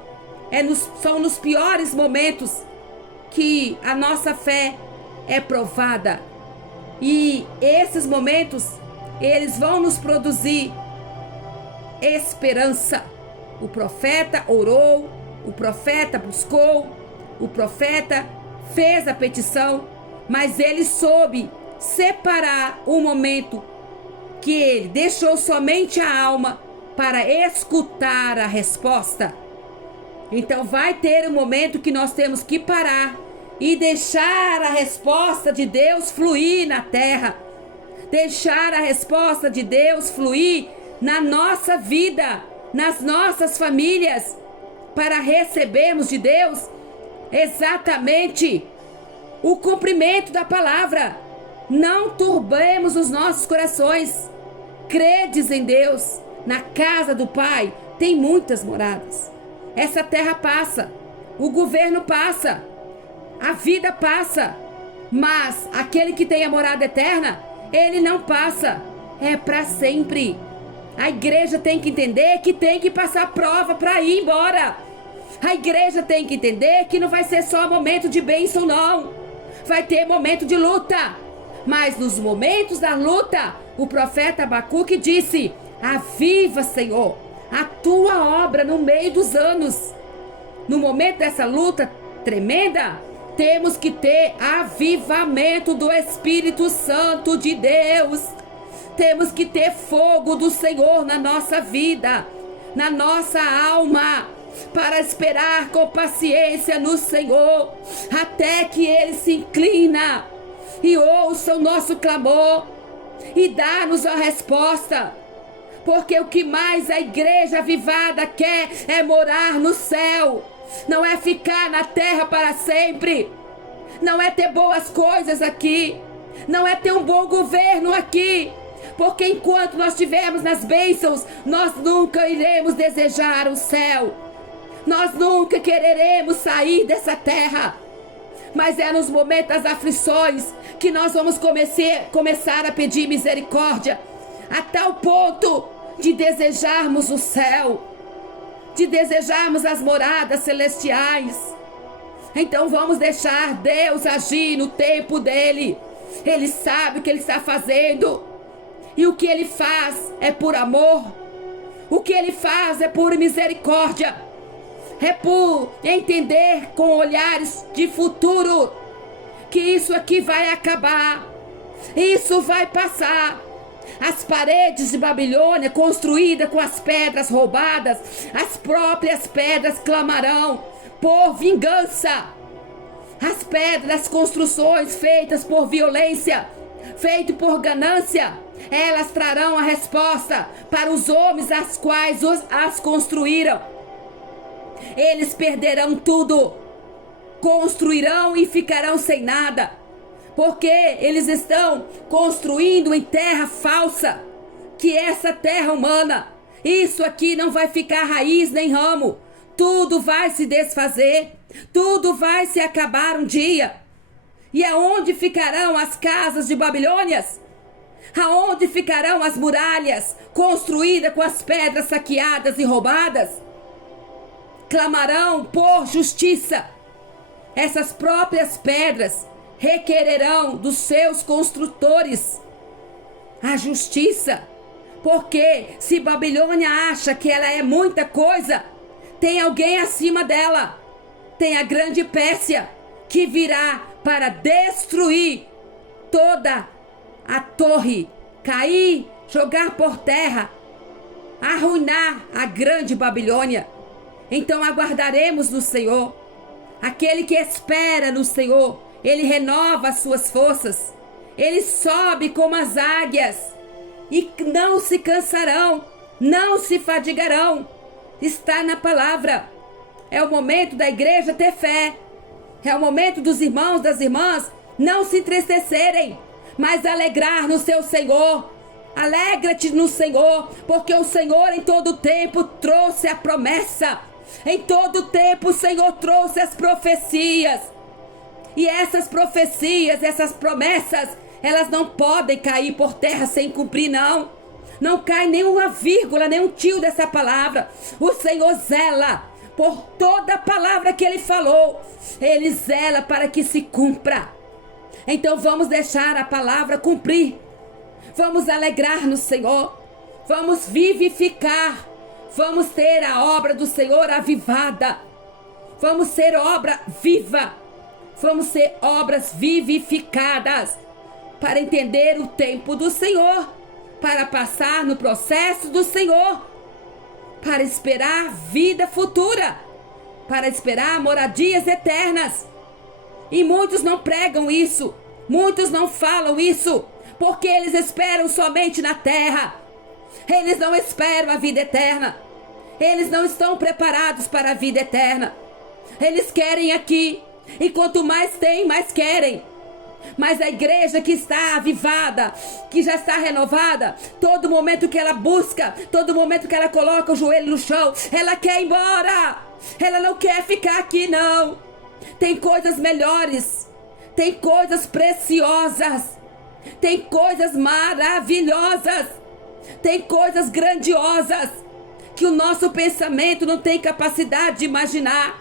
são nos piores momentos que a nossa fé é provada. E esses momentos, eles vão nos produzir esperança. O profeta orou, o profeta buscou, o profeta fez a petição, mas ele soube separar o momento que ele deixou somente a alma para escutar a resposta. Então vai ter um momento que nós temos que parar e deixar a resposta de Deus fluir na terra, deixar a resposta de Deus fluir na nossa vida, nas nossas famílias, para recebermos de Deus exatamente o cumprimento da palavra. Não turbemos os nossos corações. Credes em Deus. Na casa do Pai tem muitas moradas. Essa terra passa, o governo passa, a vida passa, mas aquele que tem a morada eterna, ele não passa, é para sempre. A igreja tem que entender que tem que passar prova para ir embora. A igreja tem que entender que não vai ser só momento de bênção, não. Vai ter momento de luta, mas nos momentos da luta, o profeta Abacuque disse: aviva, Senhor, a tua obra no meio dos anos. No momento dessa luta tremenda, temos que ter avivamento do Espírito Santo de Deus. Temos que ter fogo do Senhor na nossa vida, na nossa alma, para esperar com paciência no Senhor, até que Ele se inclina e ouça o nosso clamor e dá-nos a resposta. Porque o que mais a igreja avivada quer é morar no céu, não é ficar na terra para sempre, não é ter boas coisas aqui, não é ter um bom governo aqui, porque enquanto nós estivermos nas bênçãos, nós nunca iremos desejar o céu, nós nunca quereremos sair dessa terra. Mas é nos momentos das aflições que nós vamos começar a pedir misericórdia, a tal ponto de desejarmos o céu, de desejarmos as moradas celestiais. Então vamos deixar Deus agir no tempo dele. Ele sabe o que ele está fazendo, e o que ele faz é por amor. O que Ele faz é por misericórdia, é por entender com olhares de futuro que isso aqui vai acabar, isso vai passar. As paredes de Babilônia, construídas com as pedras roubadas, as próprias pedras clamarão por vingança. As pedras, as construções feitas por violência, feitas por ganância, elas trarão a resposta para os homens as quais as construíram. Eles perderão tudo, construirão e ficarão sem nada, porque eles estão construindo em terra falsa, que essa terra humana, isso aqui não vai ficar raiz nem ramo, tudo vai se desfazer, tudo vai se acabar um dia. E aonde ficarão as casas de Babilônias? Aonde ficarão as muralhas construídas com as pedras saqueadas e roubadas? Clamarão por justiça. Essas próprias pedras requererão dos seus construtores a justiça. Porque se Babilônia acha que ela é muita coisa, tem alguém acima dela. Tem a grande Pérsia que virá para destruir toda a torre, cair, jogar por terra, arruinar a grande Babilônia. Então aguardaremos no Senhor. Aquele que espera no Senhor, ele renova as suas forças. Ele sobe como as águias e não se cansarão, não se fadigarão. Está na palavra. É o momento da igreja ter fé. É o momento dos irmãos, das irmãs não se entristecerem, mas alegrar no seu Senhor. Alegra-te no Senhor, porque o Senhor em todo tempo trouxe a promessa. Em todo tempo o Senhor trouxe as profecias. E essas profecias, essas promessas, elas não podem cair por terra sem cumprir, não. Não cai nenhuma vírgula, nenhum tio dessa palavra. O Senhor zela por toda a palavra que Ele falou. Ele zela para que se cumpra. Então vamos deixar a palavra cumprir. Vamos alegrar no Senhor. Vamos vivificar. Vamos ter a obra do Senhor avivada. Vamos ser obra viva. Vamos ser obras vivificadas. Para entender o tempo do Senhor. Para passar no processo do Senhor. Para esperar vida futura. Para esperar moradias eternas. E muitos não pregam isso. Muitos não falam isso. Porque eles esperam somente na terra. Eles não esperam a vida eterna. Eles não estão preparados para a vida eterna. Eles querem aqui. E quanto mais tem, mais querem. Mas a igreja que está avivada, que já está renovada, todo momento que ela busca, todo momento que ela coloca o joelho no chão, ela quer ir embora. Ela não quer ficar aqui, não. Tem coisas melhores. Tem coisas preciosas. Tem coisas maravilhosas. Tem coisas grandiosas que o nosso pensamento não tem capacidade de imaginar,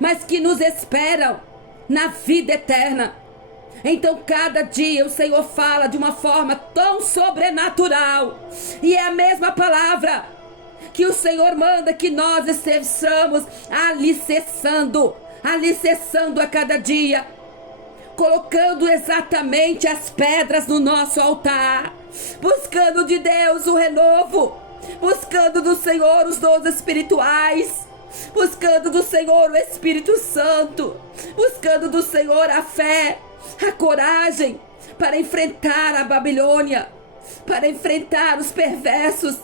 mas que nos esperam na vida eterna. Então cada dia o Senhor fala de uma forma tão sobrenatural. E é a mesma palavra que o Senhor manda que nós estejamos alicerçando a cada dia, colocando exatamente as pedras no nosso altar, buscando de Deus o renovo, buscando do Senhor os dons espirituais, buscando do Senhor o Espírito Santo, buscando do Senhor a fé, a coragem para enfrentar a Babilônia, para enfrentar os perversos,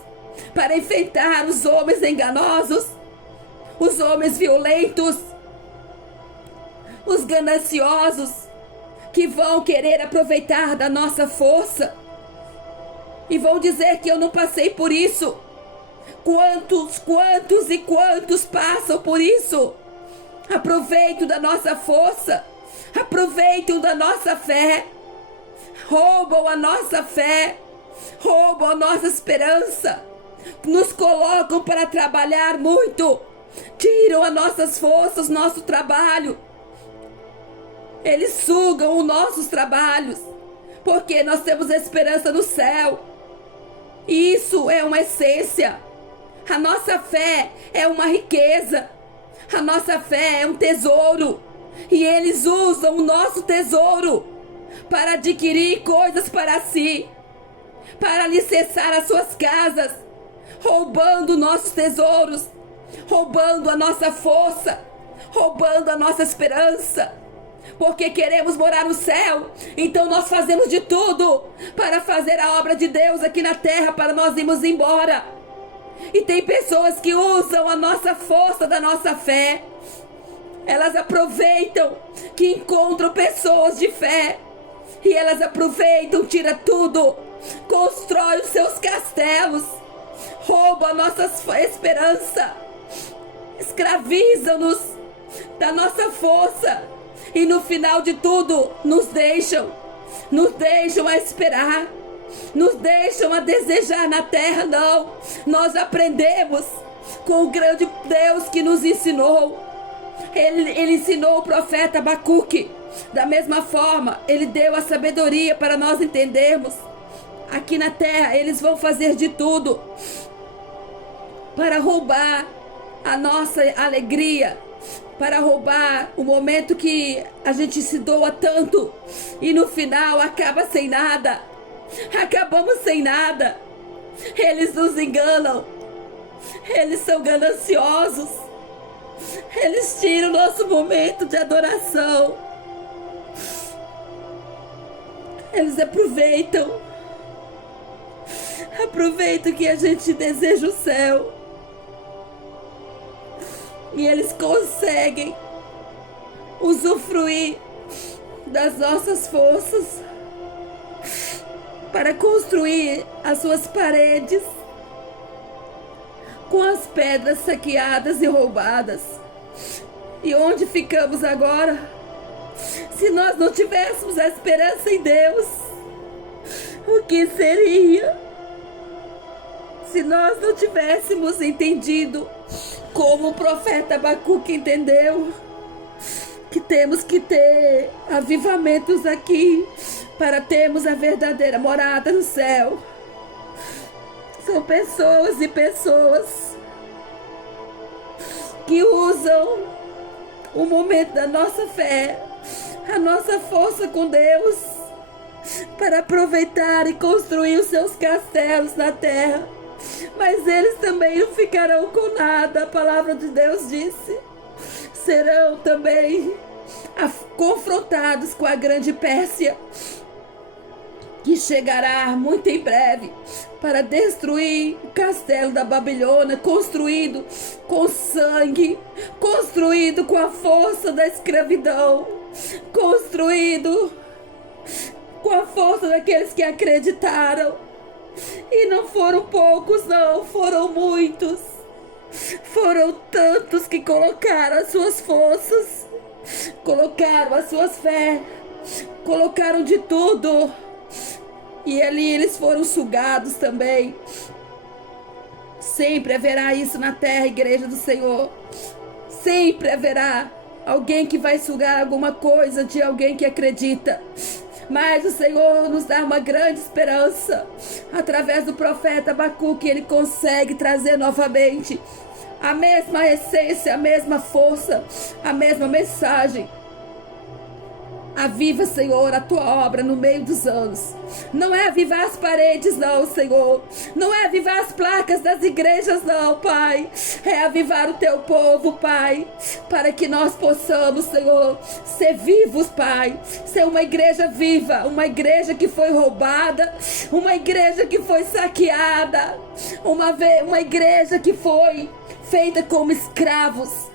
para enfrentar os homens enganosos, os homens violentos, os gananciosos, que vão querer aproveitar da nossa força e vão dizer que eu não passei por isso. Quantos e quantos passam por isso? Aproveitam da nossa força, aproveitam da nossa fé, roubam a nossa fé, roubam a nossa esperança, nos colocam para trabalhar muito, tiram as nossas forças, nosso trabalho. Eles sugam os nossos trabalhos, porque nós temos esperança no céu. Isso é uma essência. A nossa fé é uma riqueza. A nossa fé é um tesouro. E eles usam o nosso tesouro para adquirir coisas para si, para alicerçar as suas casas, roubando nossos tesouros, roubando a nossa força, roubando a nossa esperança. Porque queremos morar no céu, então nós fazemos de tudo para fazer a obra de Deus aqui na terra, para nós irmos embora. E tem pessoas que usam a nossa força da nossa fé. Elas aproveitam que encontram pessoas de fé, e elas aproveitam, tira tudo, constrói os seus castelos, roubam a nossa esperança, escravizam-nos da nossa força, e no final de tudo nos deixam a esperar, nos deixam a desejar na terra. Não, nós aprendemos com o grande Deus que nos ensinou. Ele ensinou o profeta Abacuque. Da mesma forma, ele deu a sabedoria para nós entendermos. Aqui na terra eles vão fazer de tudo para roubar a nossa alegria, para roubar o momento que a gente se doa tanto, e no final acaba sem nada. Acabamos sem nada. Eles nos enganam. Eles são gananciosos. Eles tiram o nosso momento de adoração. Eles aproveitam que a gente deseja o céu, e eles conseguem usufruir das nossas forças para construir as suas paredes com as pedras saqueadas e roubadas. E onde ficamos agora? Se nós não tivéssemos a esperança em Deus, o que seria? Se nós não tivéssemos entendido, como o profeta Abacuque entendeu, que temos que ter avivamentos aqui para termos a verdadeira morada no céu. São pessoas e pessoas que usam o momento da nossa fé, a nossa força com Deus, para aproveitar e construir os seus castelos na terra. Mas eles também não ficarão com nada. A palavra de Deus disse: serão também confrontados com a grande Pérsia, que chegará muito em breve para destruir o castelo da Babilônia, construído com sangue, construído com a força da escravidão, construído com a força daqueles que acreditaram. E não foram poucos, não, foram muitos. Foram tantos que colocaram as suas forças, colocaram as suas fé, colocaram de tudo. E ali eles foram sugados também. Sempre haverá isso na terra, igreja do Senhor. Sempre haverá alguém que vai sugar alguma coisa de alguém que acredita. Mas o Senhor nos dá uma grande esperança. Através do profeta Abacuque, ele consegue trazer novamente a mesma essência, a mesma força, a mesma mensagem. Aviva, Senhor, a tua obra no meio dos anos. Não é avivar as paredes, não, Senhor. Não é avivar as placas das igrejas, não, Pai. É avivar o teu povo, Pai, para que nós possamos, Senhor, ser vivos, Pai. Ser uma igreja viva, uma igreja que foi roubada, uma igreja que foi saqueada, uma igreja que foi feita como escravos.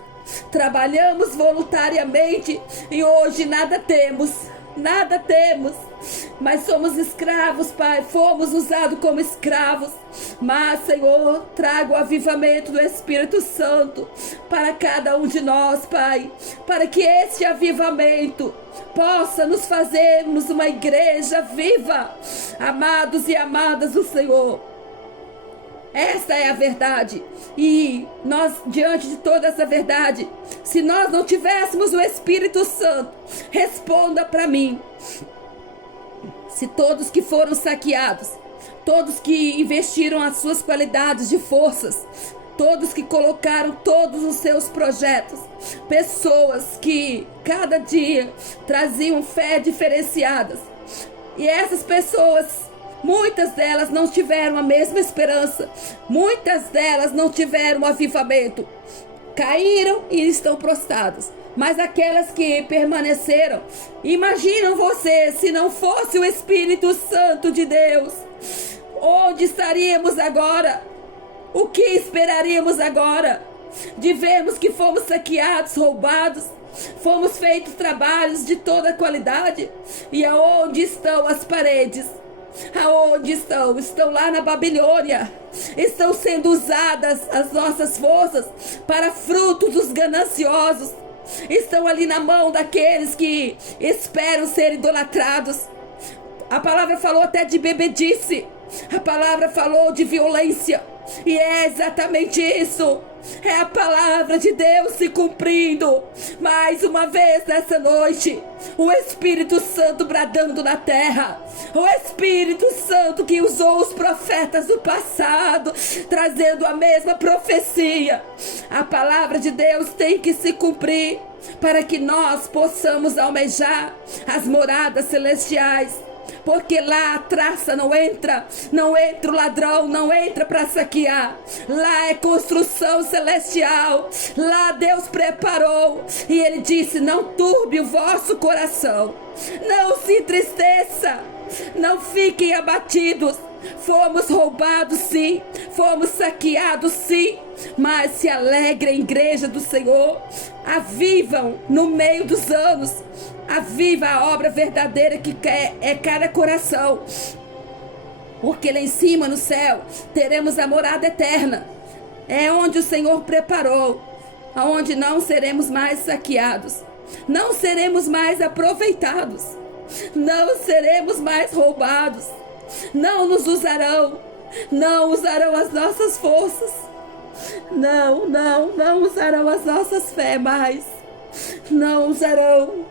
Trabalhamos voluntariamente e hoje nada temos, mas somos escravos, Pai, fomos usados como escravos. Mas, Senhor, traga o avivamento do Espírito Santo para cada um de nós, Pai, para que este avivamento possa nos fazermos uma igreja viva, amados e amadas do Senhor. Esta é a verdade. E nós, diante de toda essa verdade, se nós não tivéssemos o Espírito Santo, responda para mim. Se todos que foram saqueados, todos que investiram as suas qualidades de forças, todos que colocaram todos os seus projetos, pessoas que cada dia traziam fé diferenciadas. E essas pessoas, muitas delas não tiveram a mesma esperança, muitas delas não tiveram avivamento, caíram e estão prostradas. Mas aquelas que permaneceram, imaginam você, se não fosse o Espírito Santo de Deus, onde estaríamos agora? O que esperaríamos agora? De vermos que fomos saqueados, roubados, fomos feitos trabalhos de toda qualidade. E aonde estão as paredes? Aonde estão? Estão lá na Babilônia. Estão sendo usadas as nossas forças para frutos dos gananciosos. Estão ali na mão daqueles que esperam ser idolatrados. A palavra falou até de bebedice. A palavra falou de violência. E é exatamente isso. É a palavra de Deus se cumprindo. Mais uma vez nessa noite, o Espírito Santo bradando na terra. O Espírito Santo que usou os profetas do passado, trazendo a mesma profecia. A palavra de Deus tem que se cumprir para que nós possamos almejar as moradas celestiais. Porque lá a traça não entra o ladrão, não entra para saquear. Lá é construção celestial. Lá Deus preparou. E Ele disse: não turbe o vosso coração. Não se entristeça. Não fiquem abatidos. Fomos roubados, sim. Fomos saqueados, sim. Mas se alegrem, igreja do Senhor. Avivam no meio dos anos. Aviva a obra verdadeira que é cada coração. Porque lá em cima no céu teremos a morada eterna. É onde o Senhor preparou. Onde não seremos mais saqueados. Não seremos mais aproveitados. Não seremos mais roubados. Não nos usarão. Não usarão as nossas forças. Não usarão as nossas fé mais. Não usarão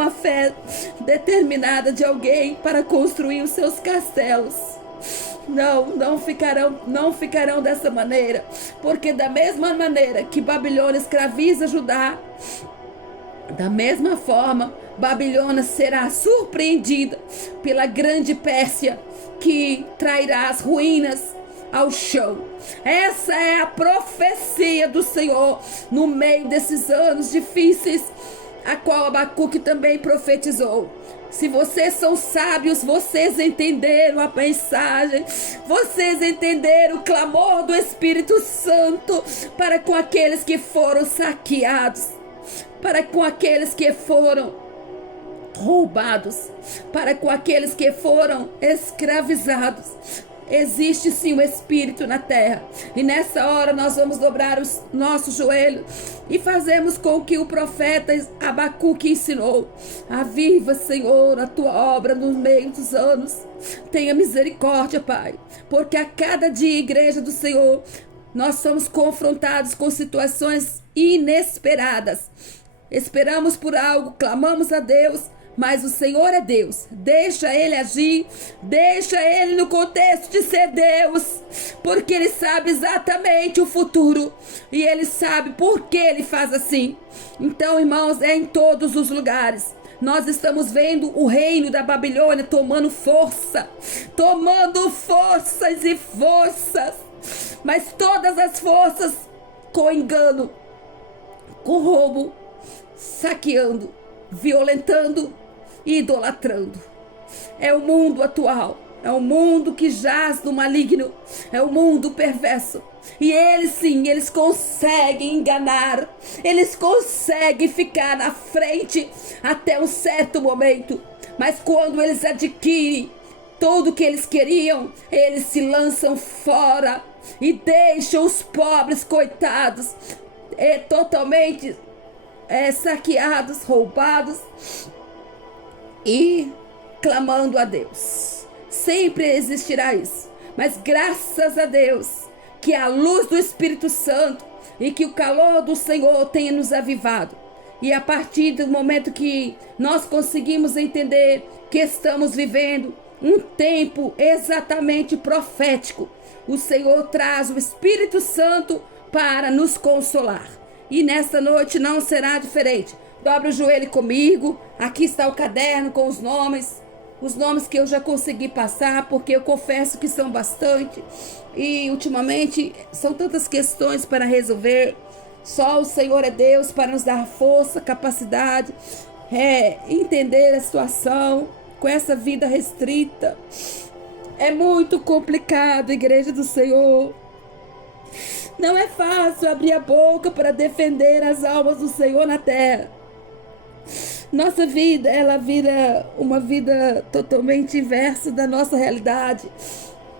a fé determinada de alguém para construir os seus castelos. Não ficarão dessa maneira. Porque da mesma maneira que Babilônia escraviza Judá, da mesma forma, Babilônia será surpreendida pela grande Pérsia, que trairá as ruínas ao chão. Essa é a profecia do Senhor no meio desses anos difíceis, a qual Abacuque também profetizou. Se vocês são sábios, vocês entenderam a mensagem, vocês entenderam o clamor do Espírito Santo para com aqueles que foram saqueados, para com aqueles que foram roubados, para com aqueles que foram escravizados. Existe sim um Espírito na terra. E nessa hora nós vamos dobrar os nossos joelhos e fazemos com o que o profeta Abacuque ensinou. Aviva, Senhor, a tua obra no meio dos anos. Tenha misericórdia, Pai. Porque a cada dia, igreja do Senhor, nós somos confrontados com situações inesperadas. Esperamos por algo, clamamos a Deus, mas o Senhor é Deus. Deixa Ele agir, deixa Ele no contexto de ser Deus, porque Ele sabe exatamente o futuro e Ele sabe por que Ele faz assim. Então, irmãos, é em todos os lugares. Nós estamos vendo o reino da Babilônia tomando forças e forças, mas todas as forças com engano, com roubo, saqueando, violentando e idolatrando. É o mundo atual, é o mundo que jaz no maligno, é o mundo perverso. E eles sim, eles conseguem enganar, eles conseguem ficar na frente até um certo momento, mas quando eles adquirem tudo o que eles queriam, eles se lançam fora e deixam os pobres coitados totalmente saqueados, roubados e clamando a Deus. Sempre existirá isso, mas graças a Deus que a luz do Espírito Santo e que o calor do Senhor tenha nos avivado. E a partir do momento que nós conseguimos entender que estamos vivendo um tempo exatamente profético. O Senhor traz o Espírito Santo para nos consolar. E nesta noite não será diferente. Dobre o joelho comigo. Aqui está o caderno com os nomes que eu já consegui passar, porque eu confesso que são bastante. E ultimamente são tantas questões para resolver. Só o Senhor é Deus para nos dar força, capacidade, entender a situação com essa vida restrita. É muito complicado, igreja do Senhor. Não é fácil abrir a boca para defender as almas do Senhor na terra. Nossa vida, ela vira uma vida totalmente inversa da nossa realidade,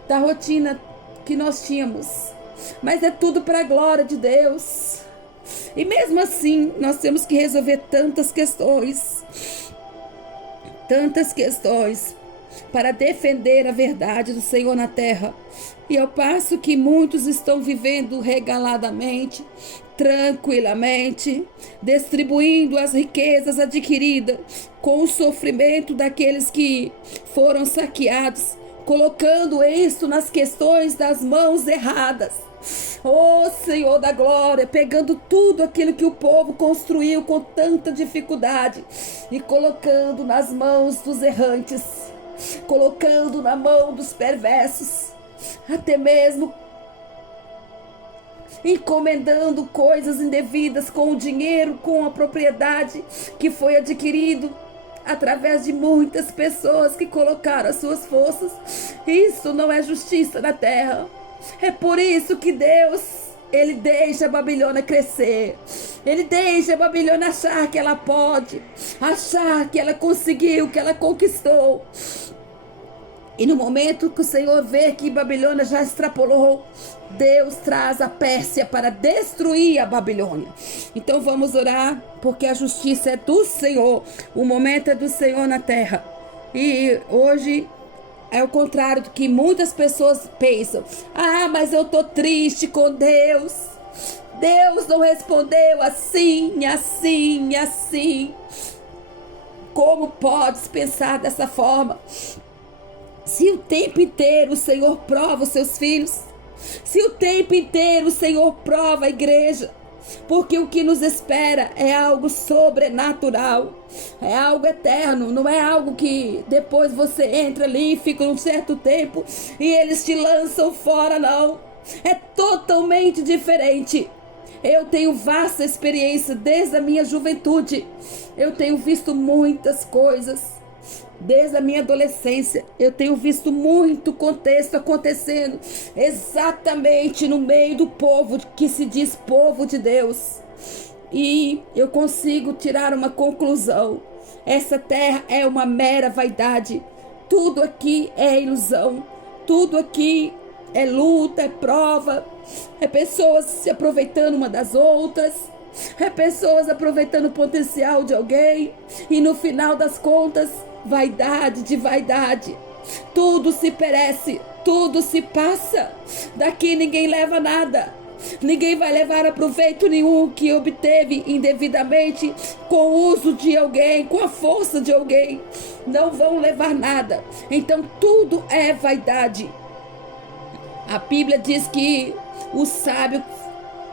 da rotina que nós tínhamos. Mas é tudo para a glória de Deus. E mesmo assim, nós temos que resolver tantas questões para defender a verdade do Senhor na terra. E ao passo que muitos estão vivendo regaladamente, tranquilamente, distribuindo as riquezas adquiridas com o sofrimento daqueles que foram saqueados, colocando isso nas questões das mãos erradas. Oh Senhor da glória, pegando tudo aquilo que o povo construiu com tanta dificuldade e colocando nas mãos dos errantes, colocando na mão dos perversos, até mesmo encomendando coisas indevidas com o dinheiro, com a propriedade que foi adquirido através de muitas pessoas que colocaram as suas forças. Isso não é justiça na terra. É por isso que Deus, Ele deixa a Babilônia crescer. Ele deixa a Babilônia achar que ela pode, achar que ela conseguiu, que ela conquistou. E no momento que o Senhor vê que Babilônia já extrapolou, Deus traz a Pérsia para destruir a Babilônia. Então vamos orar, porque a justiça é do Senhor. O momento é do Senhor na terra. E hoje é o contrário do que muitas pessoas pensam. Ah, mas eu tô triste com Deus. Deus não respondeu assim. Como podes pensar dessa forma? Se o tempo inteiro o Senhor prova os seus filhos, se o tempo inteiro o Senhor prova a igreja, porque o que nos espera é algo sobrenatural, é algo eterno, não é algo que depois você entra ali e fica um certo tempo e eles te lançam fora, não. É totalmente diferente. Eu tenho vasta experiência desde a minha juventude, eu tenho visto muitas coisas. Desde a minha adolescência, eu tenho visto muito contexto acontecendo exatamente no meio do povo que se diz povo de Deus. E eu consigo tirar uma conclusão. Essa terra é uma mera vaidade. Tudo aqui é ilusão. Tudo aqui é luta, é prova. É pessoas se aproveitando uma das outras. É pessoas aproveitando o potencial de alguém. E no final das contas, vaidade de vaidade. Tudo se perece, tudo se passa. Daqui ninguém leva nada. Ninguém vai levar a proveito nenhum que obteve indevidamente com o uso de alguém, com a força de alguém. Não vão levar nada. Então tudo é vaidade. A Bíblia diz que o sábio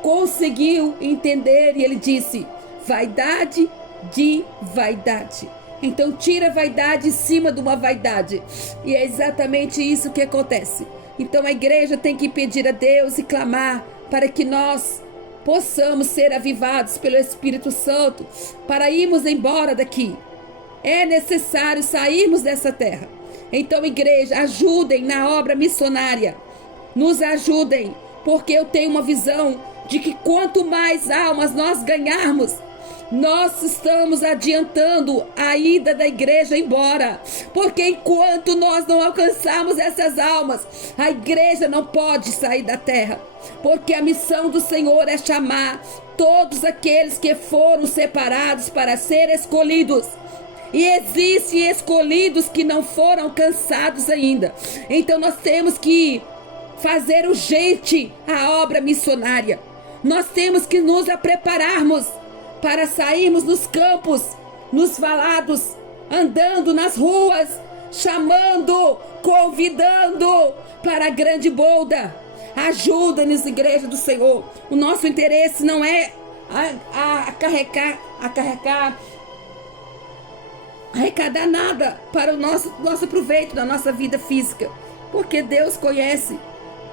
conseguiu entender e ele disse: vaidade de vaidade. Então tira a vaidade em cima de uma vaidade. E é exatamente isso que acontece. Então a igreja tem que pedir a Deus e clamar para que nós possamos ser avivados pelo Espírito Santo para irmos embora daqui. É necessário sairmos dessa terra. Então igreja, ajudem na obra missionária. Nos ajudem, porque eu tenho uma visão de que quanto mais almas nós ganharmos, nós estamos adiantando a ida da igreja embora, porque enquanto nós não alcançarmos essas almas, a igreja não pode sair da terra, porque a missão do Senhor é chamar todos aqueles que foram separados para ser escolhidos. E existem escolhidos que não foram alcançados ainda. Então nós temos que fazer urgente a obra missionária. Nós temos que nos prepararmos para sairmos nos campos, nos valados, andando nas ruas, chamando, convidando para a grande boda. Ajuda-nos, igreja do Senhor. O nosso interesse não é arrecadar nada para o nosso proveito da nossa vida física, porque Deus conhece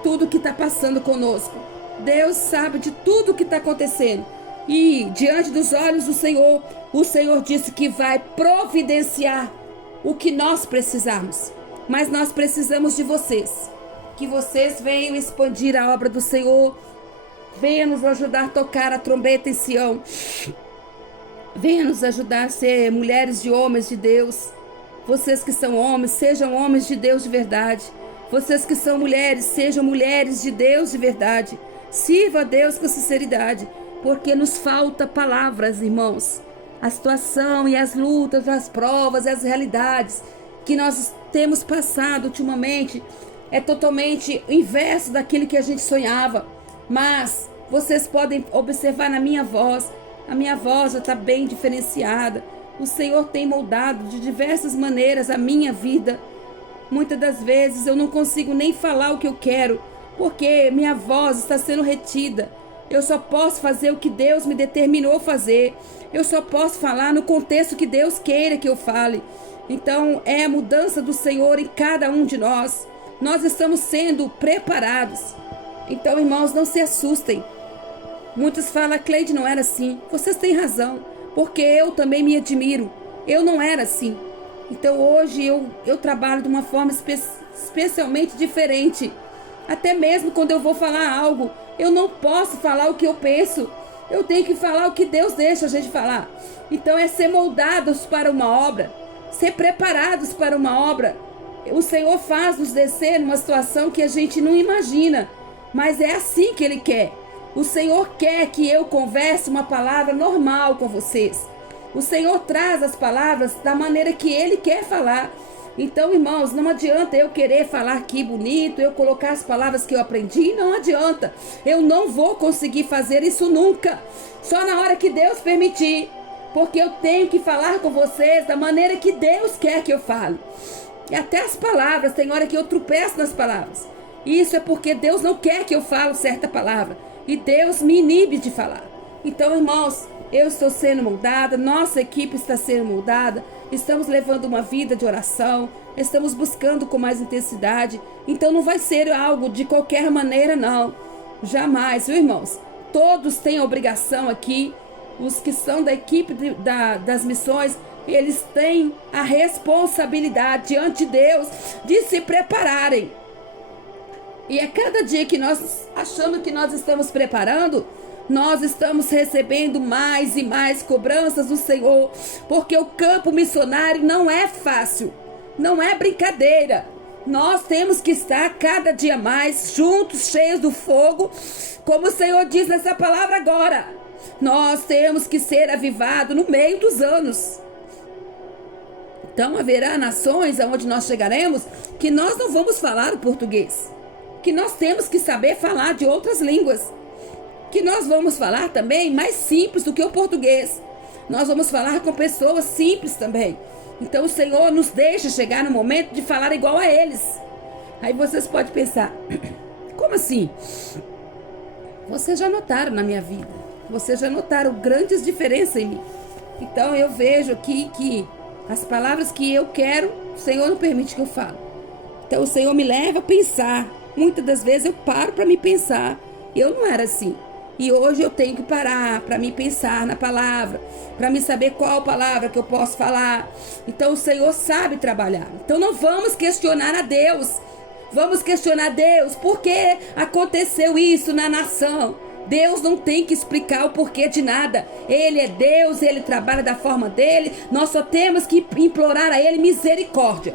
tudo que está passando conosco. Deus sabe de tudo que está acontecendo. E diante dos olhos do Senhor, o Senhor disse que vai providenciar o que nós precisarmos. Mas nós precisamos de vocês. Que vocês venham expandir a obra do Senhor. Venham nos ajudar a tocar a trombeta em Sião. Venha nos ajudar a ser mulheres e homens de Deus. Vocês que são homens, sejam homens de Deus de verdade. Vocês que são mulheres, sejam mulheres de Deus de verdade. Sirva a Deus com sinceridade, porque nos falta palavras, irmãos. A situação e as lutas, as provas e as realidades que nós temos passado ultimamente é totalmente o inverso daquilo que a gente sonhava. Mas vocês podem observar na minha voz. A minha voz já está bem diferenciada. O Senhor tem moldado de diversas maneiras a minha vida. Muitas das vezes eu não consigo nem falar o que eu quero, porque minha voz está sendo retida. Eu só posso fazer o que Deus me determinou fazer. Eu só posso falar no contexto que Deus queira que eu fale. Então é a mudança do Senhor em cada um de nós. Nós estamos sendo preparados. Então, irmãos, não se assustem. Muitos falam, Cleide não era assim. Vocês têm razão, porque eu também me admiro. Eu não era assim. Então hoje eu trabalho de uma forma especialmente diferente. Até mesmo quando eu vou falar algo, eu não posso falar o que eu penso. Eu tenho que falar o que Deus deixa a gente falar. Então é ser moldados para uma obra, ser preparados para uma obra. O Senhor faz nos descer numa situação que a gente não imagina, mas é assim que Ele quer. O Senhor quer que eu converse uma palavra normal com vocês. O Senhor traz as palavras da maneira que Ele quer falar. Então, irmãos, não adianta eu querer falar aqui bonito, eu colocar as palavras que eu aprendi, não adianta. Eu não vou conseguir fazer isso nunca. Só na hora que Deus permitir. Porque eu tenho que falar com vocês da maneira que Deus quer que eu fale. E até as palavras, tem hora que eu tropeço nas palavras. Isso é porque Deus não quer que eu fale certa palavra. E Deus me inibe de falar. Então, irmãos, eu estou sendo moldada, nossa equipe está sendo moldada, estamos levando uma vida de oração, estamos buscando com mais intensidade. Então não vai ser algo de qualquer maneira, não. Jamais, viu, irmãos? Todos têm a obrigação aqui, os que são da equipe das missões, eles têm a responsabilidade diante de Deus de se prepararem. E a cada dia que nós achamos que nós estamos preparando, nós estamos recebendo mais e mais cobranças do Senhor, porque o campo missionário não é fácil, não é brincadeira. Nós temos que estar cada dia mais juntos, cheios do fogo, como o Senhor diz nessa palavra agora. Nós temos que ser avivados no meio dos anos. Então haverá nações aonde nós chegaremos que nós não vamos falar o português, que nós temos que saber falar de outras línguas, que nós vamos falar também mais simples do que o português. Nós vamos falar com pessoas simples também. Então o Senhor nos deixa chegar no momento de falar igual a eles. Aí vocês podem pensar, como assim? Vocês já notaram na minha vida, vocês já notaram grandes diferenças em mim. Então eu vejo aqui que as palavras que eu quero, o Senhor não permite que eu fale. Então o Senhor me leva a pensar. Muitas das vezes eu paro para me pensar. Eu não era assim. E hoje eu tenho que parar para me pensar na palavra, para me saber qual palavra que eu posso falar. Então o Senhor sabe trabalhar. Então não vamos questionar a Deus. Vamos questionar a Deus. Por que aconteceu isso na nação? Deus não tem que explicar o porquê de nada. Ele é Deus, Ele trabalha da forma dele. Nós só temos que implorar a Ele misericórdia.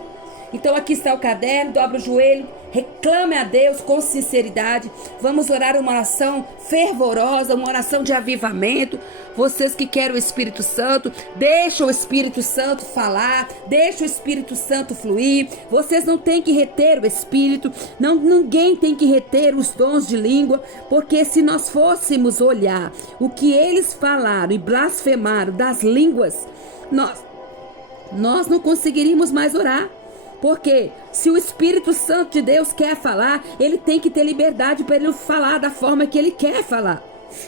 Então aqui está o caderno, dobra o joelho, reclame a Deus com sinceridade. Vamos orar uma oração fervorosa, uma oração de avivamento. Vocês que querem o Espírito Santo, deixa o Espírito Santo falar, deixa o Espírito Santo fluir. Vocês não têm que reter o Espírito, ninguém tem que reter os dons de língua, porque se nós fôssemos olhar o que eles falaram e blasfemaram das línguas, nós não conseguiríamos mais orar. Porque se o Espírito Santo de Deus quer falar, ele tem que ter liberdade para ele falar da forma que ele quer falar.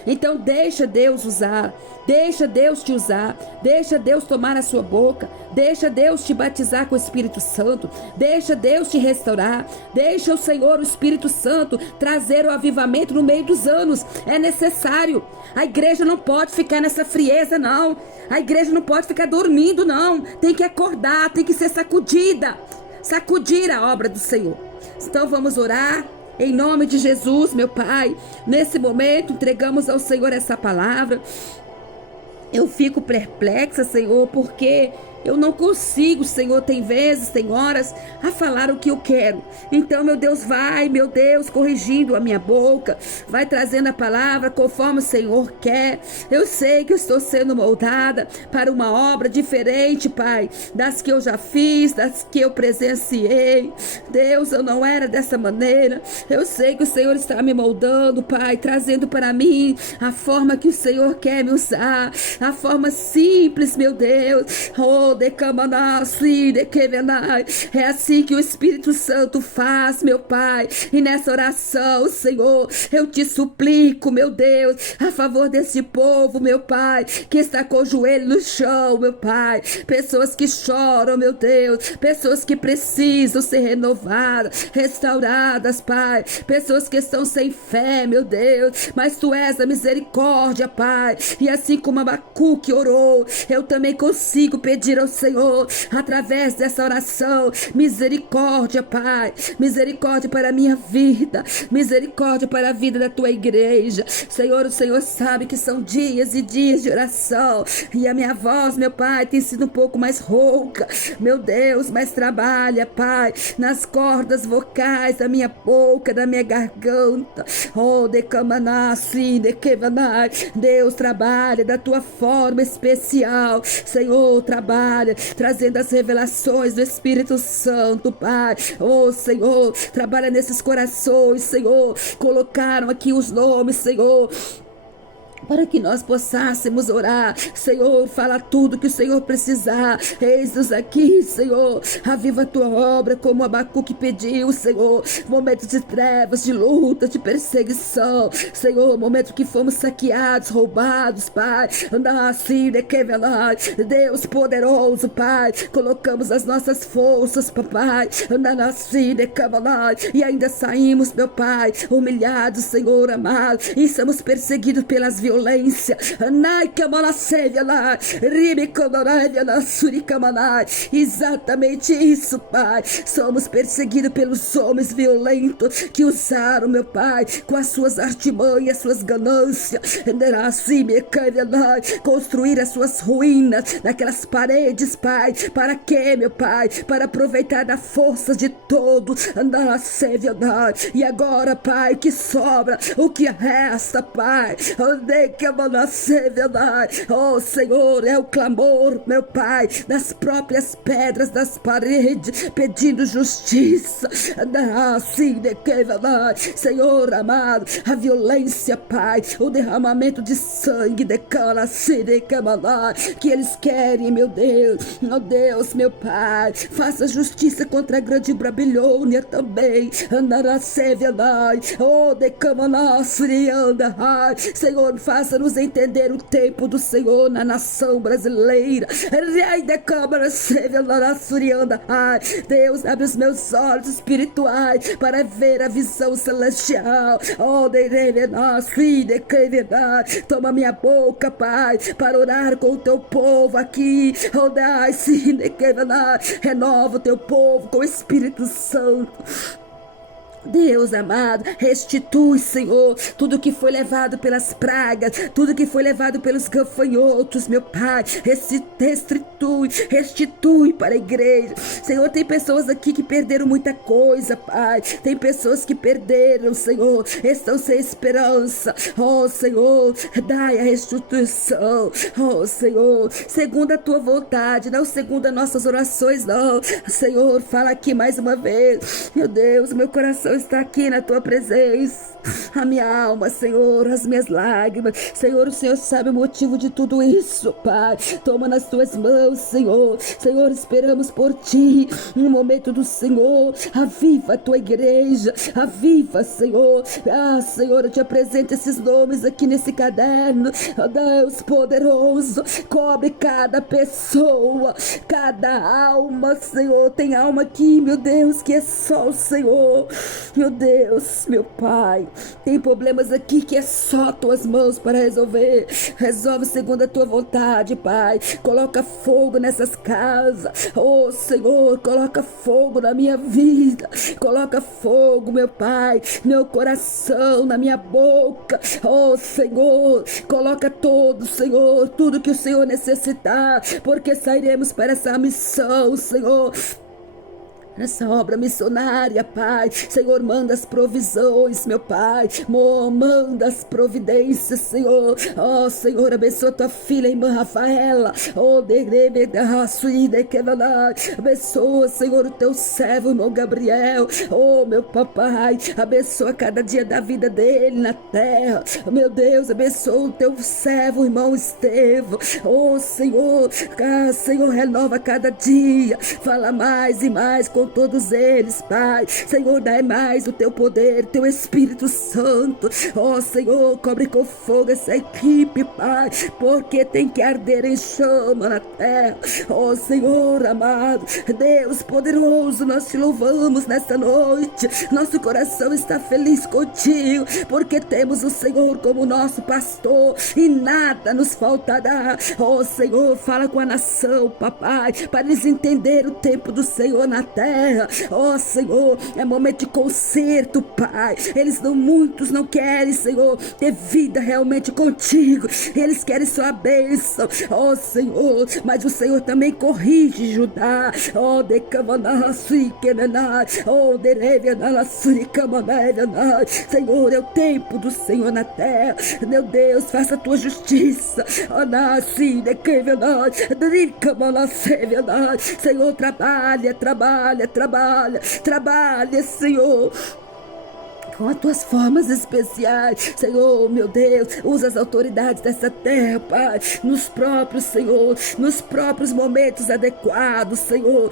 Então deixa Deus usar, deixa Deus te usar, deixa Deus tomar a sua boca, deixa Deus te batizar com o Espírito Santo, deixa Deus te restaurar, deixa o Senhor, o Espírito Santo, trazer o avivamento no meio dos anos. É necessário. A igreja não pode ficar nessa frieza, não. A igreja não pode ficar dormindo, não. Tem que acordar, tem que ser sacudida, sacudir a obra do Senhor. Então vamos orar. Em nome de Jesus, meu Pai, nesse momento entregamos ao Senhor essa palavra. Eu fico perplexa, Senhor, porque eu não consigo, Senhor, tem vezes, tem horas, a falar o que eu quero. Então, meu Deus, vai, meu Deus, corrigindo a minha boca, vai trazendo a palavra conforme o Senhor quer. Eu sei que eu estou sendo moldada para uma obra diferente, Pai, das que eu já fiz, das que eu presenciei. Deus, eu não era dessa maneira. Eu sei que o Senhor está me moldando, Pai, trazendo para mim a forma que o Senhor quer me usar, a forma simples, meu Deus. Oh, é assim que o Espírito Santo faz, meu Pai. E nessa oração, Senhor, eu te suplico, meu Deus, a favor desse povo, meu Pai, que está com o joelho no chão, meu Pai. Pessoas que choram, meu Deus, pessoas que precisam ser renovadas, restauradas, Pai. Pessoas que estão sem fé, meu Deus, mas Tu és a misericórdia, Pai. E assim como Abacuque orou, eu também consigo pedir ao Senhor, através dessa oração, misericórdia, Pai, misericórdia para a minha vida, misericórdia para a vida da Tua igreja. Senhor, o Senhor sabe que são dias e dias de oração, e a minha voz, meu Pai, tem sido um pouco mais rouca, meu Deus, mas trabalha, Pai, nas cordas vocais da minha boca, da minha garganta. Oh, Deus, trabalha da Tua forma especial, Senhor, trabalha, trazendo as revelações do Espírito Santo, Pai. Oh, Senhor, trabalha nesses corações, Senhor. Colocaram aqui os nomes, Senhor, para que nós possássemos orar. Senhor, fala tudo que o Senhor precisar. Eis-nos aqui, Senhor. Aviva a Tua obra, como Abacuque pediu, Senhor. Momentos de trevas, de luta, de perseguição, Senhor. Momentos que fomos saqueados, roubados, Pai. Deus poderoso, Pai. Colocamos as nossas forças, Papai. E ainda saímos, meu Pai, humilhados, Senhor amado. E somos perseguidos pelas violência. Exatamente isso, Pai. Somos perseguidos pelos homens violentos que usaram, meu Pai, com as suas artimanhas, suas ganâncias, construir as suas ruínas naquelas paredes, Pai. Para quê, meu Pai? Para aproveitar da força de todos. E agora, Pai, que sobra, o que resta, Pai? Oh, Senhor, é o clamor, meu Pai, das próprias pedras das paredes, pedindo justiça. Senhor amado, a violência, Pai, o derramamento de sangue, que eles querem, meu Deus, oh Deus, meu Pai, faça justiça contra a grande Babilônia também. Oh, Senhor, faça-nos entender o tempo do Senhor na nação brasileira. Deus, abre os meus olhos espirituais para ver a visão celestial. Oh, toma minha boca, Pai, para orar com o Teu povo aqui. Oh, renova o Teu povo com o Espírito Santo. Deus amado, restitui, Senhor, tudo que foi levado pelas pragas, tudo que foi levado pelos gafanhotos, meu Pai. Restitui para a igreja. Senhor, tem pessoas aqui que perderam muita coisa, Pai. Tem pessoas que perderam, Senhor, estão sem esperança. Oh, Senhor, dai a restituição. Oh, Senhor, segundo a Tua vontade, não segundo as nossas orações, não. Senhor, fala aqui mais uma vez. Meu Deus, meu coração coração está aqui na tua presença. A minha alma, Senhor, as minhas lágrimas. Senhor, o Senhor sabe o motivo de tudo isso, Pai. Toma nas tuas mãos, Senhor. Senhor, esperamos por ti. No momento do Senhor, aviva a tua igreja. Aviva, Senhor. Ah, Senhor, eu te apresento esses nomes aqui nesse caderno. Oh, Deus poderoso, cobre cada pessoa, cada alma, Senhor. Tem alma aqui, meu Deus, que é só o Senhor. Meu Deus, meu Pai, tem problemas aqui que é só tuas mãos para resolver. Resolve segundo a tua vontade, Pai. Coloca fogo nessas casas. Oh, Senhor, coloca fogo na minha vida. Coloca fogo, meu Pai, no meu coração, na minha boca. Oh, Senhor, coloca todo, Senhor, tudo que o Senhor necessitar, porque sairemos para essa missão, Senhor. Nessa obra missionária, Pai. Senhor, manda as provisões, meu Pai. Manda as providências, Senhor. Oh, Senhor, abençoa tua filha, irmã Rafaela. Oh, abençoa, Senhor, o teu servo, irmão Gabriel. Oh, meu papai, abençoa cada dia da vida dele na terra. Meu Deus, abençoa o teu servo, irmão Estevão. Oh, Senhor, Senhor, renova cada dia. Fala mais e mais com todos eles, Pai. Senhor, dai mais o teu poder, teu Espírito Santo. Oh, Senhor, cobre com fogo essa equipe, Pai, porque tem que arder em chama na terra. Oh, Senhor amado, Deus poderoso, nós te louvamos nesta noite. Nosso coração está feliz contigo, porque temos o Senhor como nosso pastor e nada nos faltará. Oh, Senhor, fala com a nação, papai, para eles entenderem o tempo do Senhor na terra. Oh, Senhor, é momento de conserto, Pai. Muitos não querem, Senhor, ter vida realmente contigo. Eles querem sua bênção. Oh, Senhor, mas o Senhor também corrige Judá. Oh, Senhor, é o tempo do Senhor na terra. Meu Deus, faça a tua justiça. Senhor, trabalha, Senhor, com as tuas formas especiais, Senhor, meu Deus. Usa as autoridades dessa terra, Pai, nos próprios, Senhor, nos próprios momentos adequados, Senhor,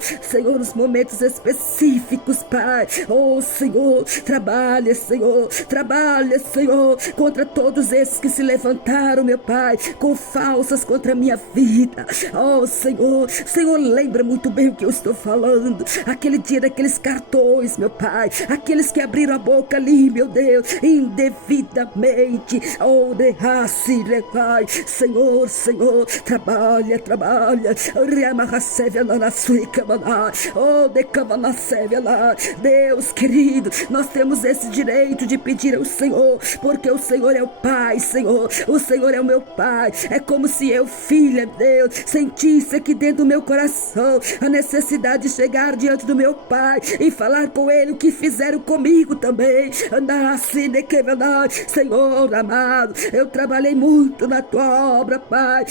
nos momentos específicos, Pai. Oh, Senhor, trabalha, Senhor, contra todos esses que se levantaram, meu Pai, com falsas contra a minha vida. Oh, Senhor, lembra muito bem o que eu estou falando, aquele dia daqueles cartões, meu Pai, aqueles que abriram a boca ali, meu Deus, indevidamente. Oh, Senhor, trabalha. Deus querido, nós temos esse direito de pedir ao Senhor, porque o Senhor é o Pai, Senhor. O Senhor é o meu Pai. É como se eu, filha, Deus, sentisse aqui dentro do meu coração a necessidade de chegar diante do meu Pai e falar com Ele o que fizeram comigo também. Senhor amado, eu trabalhei muito na tua obra, Pai.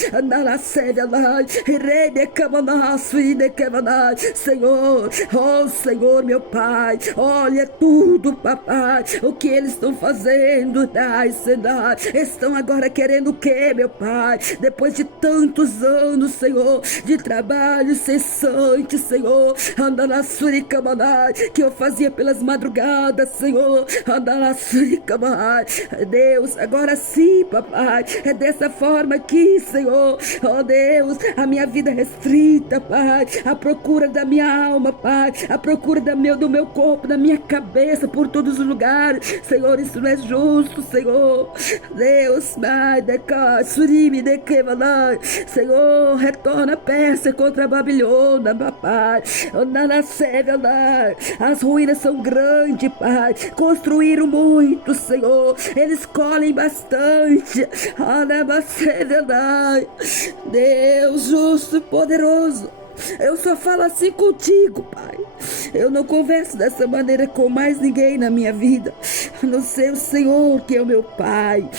Senhor, oh Senhor, meu Pai, olha tudo, papai, o que eles estão fazendo. Estão agora querendo o que, meu Pai? Depois de tantos anos, Senhor, de trabalho cessante, Senhor, que eu fazia pelas madrugadas, Senhor, Deus, agora sim, papai, é dessa forma aqui, Senhor. Oh, Deus, a minha vida restrita, Pai, a procura da minha alma, Pai, a procura do meu corpo, da minha cabeça, por todos os lugares, Senhor, isso não é justo, Senhor. Deus, Senhor, retorna a Pérsia contra a Babilônia, papai. As ruínas são grandes, Pai, construíram muito, Senhor, eles colhem bastante. Deus justo e poderoso, eu só falo assim contigo, Pai. Eu não converso dessa maneira com mais ninguém na minha vida, a não ser o Senhor, que é o meu Pai.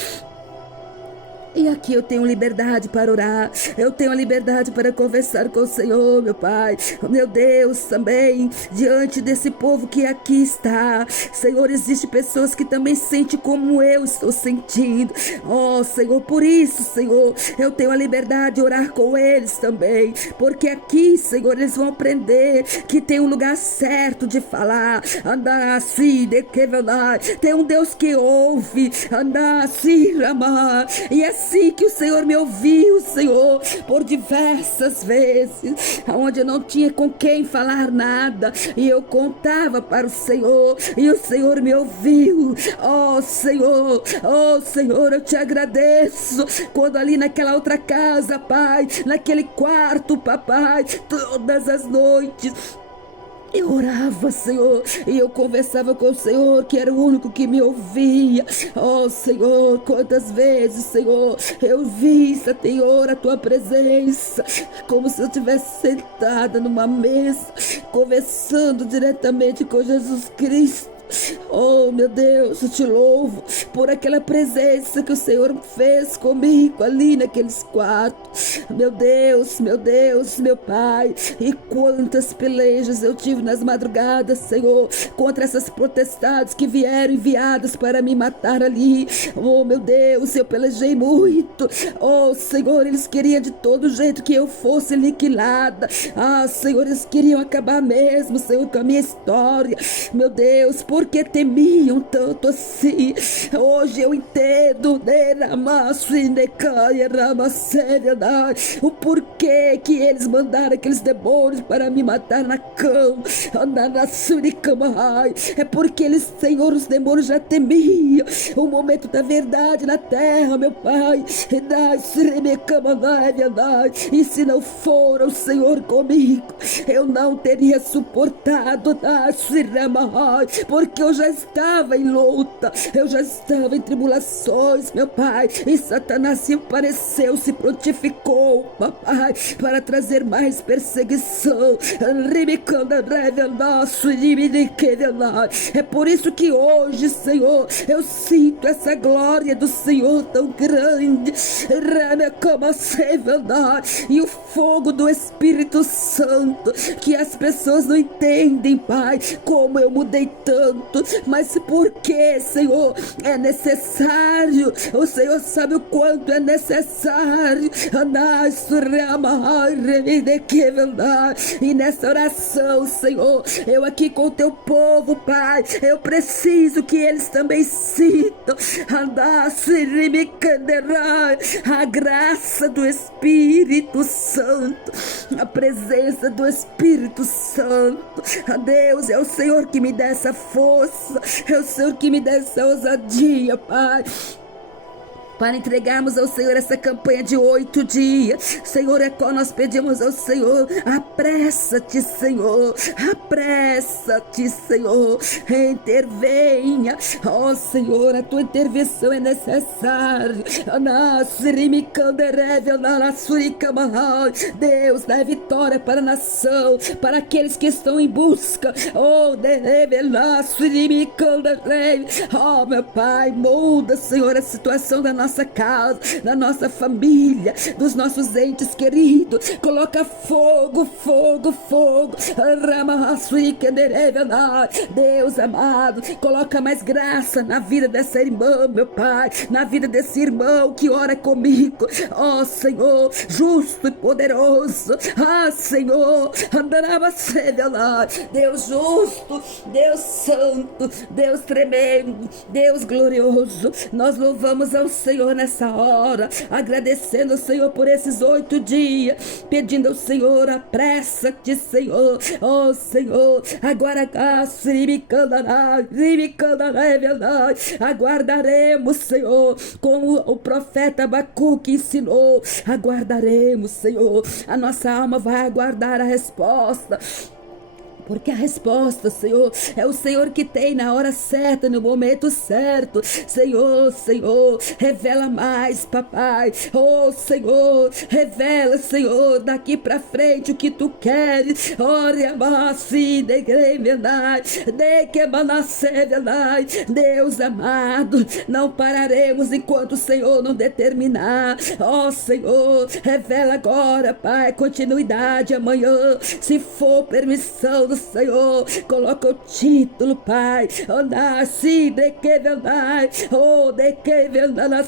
E aqui eu tenho liberdade para orar, eu tenho a liberdade para conversar com o Senhor, meu Pai, meu Deus, também, diante desse povo que aqui está. Senhor, existem pessoas que também sentem como eu estou sentindo. Oh, Senhor, por isso, Senhor, eu tenho a liberdade de orar com eles também, porque aqui, Senhor, eles vão aprender que tem um lugar certo de falar, andar assim, de que tem um Deus que ouve, andar assim, amar, e é assim que o Senhor me ouviu, Senhor, por diversas vezes, onde eu não tinha com quem falar nada, e eu contava para o Senhor, e o Senhor me ouviu. Oh Senhor, eu te agradeço, quando ali naquela outra casa, Pai, naquele quarto, papai, todas as noites, eu orava, Senhor, e eu conversava com o Senhor, que era o único que me ouvia. Oh, Senhor, quantas vezes, Senhor, eu vi, Senhor, a Tua presença, como se eu estivesse sentada numa mesa, conversando diretamente com Jesus Cristo. Oh, meu Deus, eu te louvo por aquela presença que o Senhor fez comigo ali naqueles quartos. Meu Deus, meu Pai, e quantas pelejas eu tive nas madrugadas, Senhor, contra essas potestades que vieram enviadas para me matar ali. Oh, meu Deus, eu pelejei muito. Oh, Senhor, eles queriam de todo jeito que eu fosse aniquilada. Ah, Senhor, eles queriam acabar mesmo, Senhor, com a minha história. Meu Deus, por que temiam tanto assim? Hoje eu entendo o porquê que eles mandaram aqueles demônios para me matar na cama. É porque eles, Senhor, os demônios já temiam o momento da verdade na terra, meu Pai. E se não for o Senhor comigo, eu não teria suportado, porque eu já estava em luta, eu já estava em tribulações, meu Pai, e Satanás se apareceu, se prontificou, papai, para trazer mais perseguição. É por isso que hoje, Senhor, eu sinto essa glória do Senhor tão grande, e o fogo do Espírito Santo, que as pessoas não entendem, Pai, como eu mudei tanto, mas por que, Senhor, é necessário, o Senhor sabe o quanto é necessário, e nessa oração, Senhor, eu aqui com o teu povo, Pai, eu preciso que eles também sintam a graça do Espírito Santo, a presença do Espírito Santo. Deus, é o Senhor que me dá essa força, é o Senhor que me dá essa ousadia, Pai, para entregarmos ao Senhor essa campanha de 8 dias. Senhor, é qual nós pedimos ao Senhor: apressa-te, Senhor, apressa-te, Senhor, intervenha. Ó Senhor, a tua intervenção é necessária. Deus, dá vitória para a nação, para aqueles que estão em busca. Oh, meu Pai, muda, Senhor, a situação da nossa casa, da nossa família, dos nossos entes queridos. Coloca fogo, fogo, fogo. Deus amado, coloca mais graça na vida dessa irmã, meu Pai, na vida desse irmão que ora comigo. Ó Senhor, justo e poderoso. Ah, Senhor, Deus justo, Deus santo, Deus tremendo, Deus glorioso. Nós louvamos ao Senhor nessa hora, agradecendo ao Senhor por esses 8 dias, pedindo ao Senhor: apressa-te, Senhor. Oh Senhor, agora aguardaremos, Senhor, como o profeta Abacuque ensinou. Aguardaremos, Senhor, a nossa alma vai aguardar a resposta, porque a resposta, Senhor, é o Senhor que tem na hora certa, no momento certo. Senhor, Senhor, revela mais, papai. Oh, Senhor, revela, Senhor, daqui pra frente o que tu queres. Ore, amassi, de gremenai, de que manassevenai. Deus amado, não pararemos enquanto o Senhor não determinar. Oh, Senhor, revela agora, Pai, continuidade amanhã, se for permissão do Senhor. Coloca o título, Pai. Oh, nasci de que vendai, oh, de que vendai.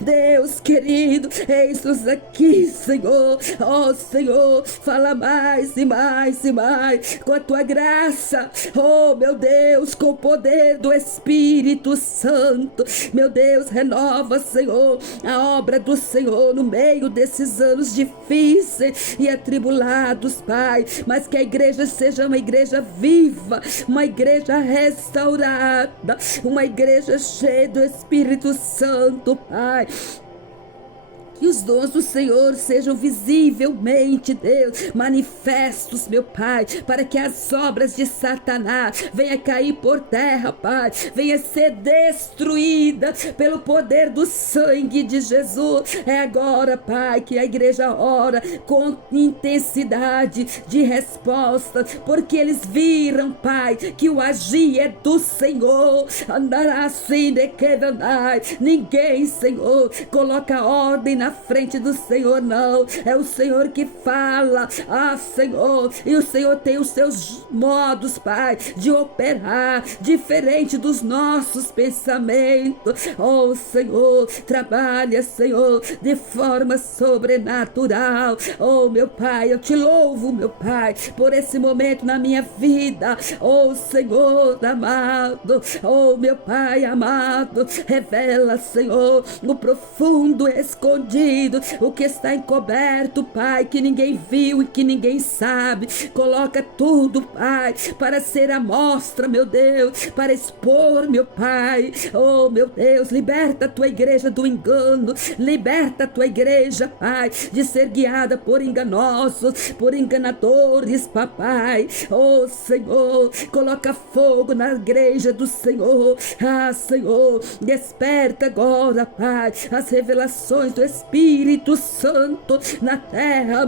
Deus querido, eis-nos aqui, Senhor. Oh, Senhor, fala mais e mais e mais com a tua graça. Oh, meu Deus, com o poder do Espírito Santo. Meu Deus, renova, Senhor, a obra do Senhor no meio desses anos difíceis e atribulados, Pai. Mas que a igreja seja uma igreja viva, uma igreja restaurada, uma igreja cheia do Espírito Santo, Pai. Que os dons do Senhor sejam visivelmente, Deus, manifestos, meu Pai, para que as obras de Satanás venham cair por terra, Pai, venha ser destruída pelo poder do sangue de Jesus. É agora, Pai, que a igreja ora com intensidade de resposta, porque eles viram, Pai, que o agir é do Senhor. Andará assim de que andar. Ninguém, Senhor, coloca ordem na frente do Senhor, não. É o Senhor que fala. Ah, Senhor, e o Senhor tem os seus modos, Pai, de operar diferente dos nossos pensamentos. Oh, Senhor, trabalha, Senhor, de forma sobrenatural. Oh, meu Pai, eu te louvo, meu Pai, por esse momento na minha vida. Oh, Senhor amado, oh, meu Pai amado, revela, Senhor, no profundo escondido, o que está encoberto, Pai, que ninguém viu e que ninguém sabe. Coloca tudo, Pai, para ser a mostra, meu Deus, para expor, meu Pai. Oh, meu Deus, liberta a tua igreja do engano, liberta a tua igreja, Pai, de ser guiada por enganosos, por enganadores, papai. Oh, Senhor, coloca fogo na igreja do Senhor. Ah, Senhor, desperta agora, Pai, as revelações do Espírito Santo na terra.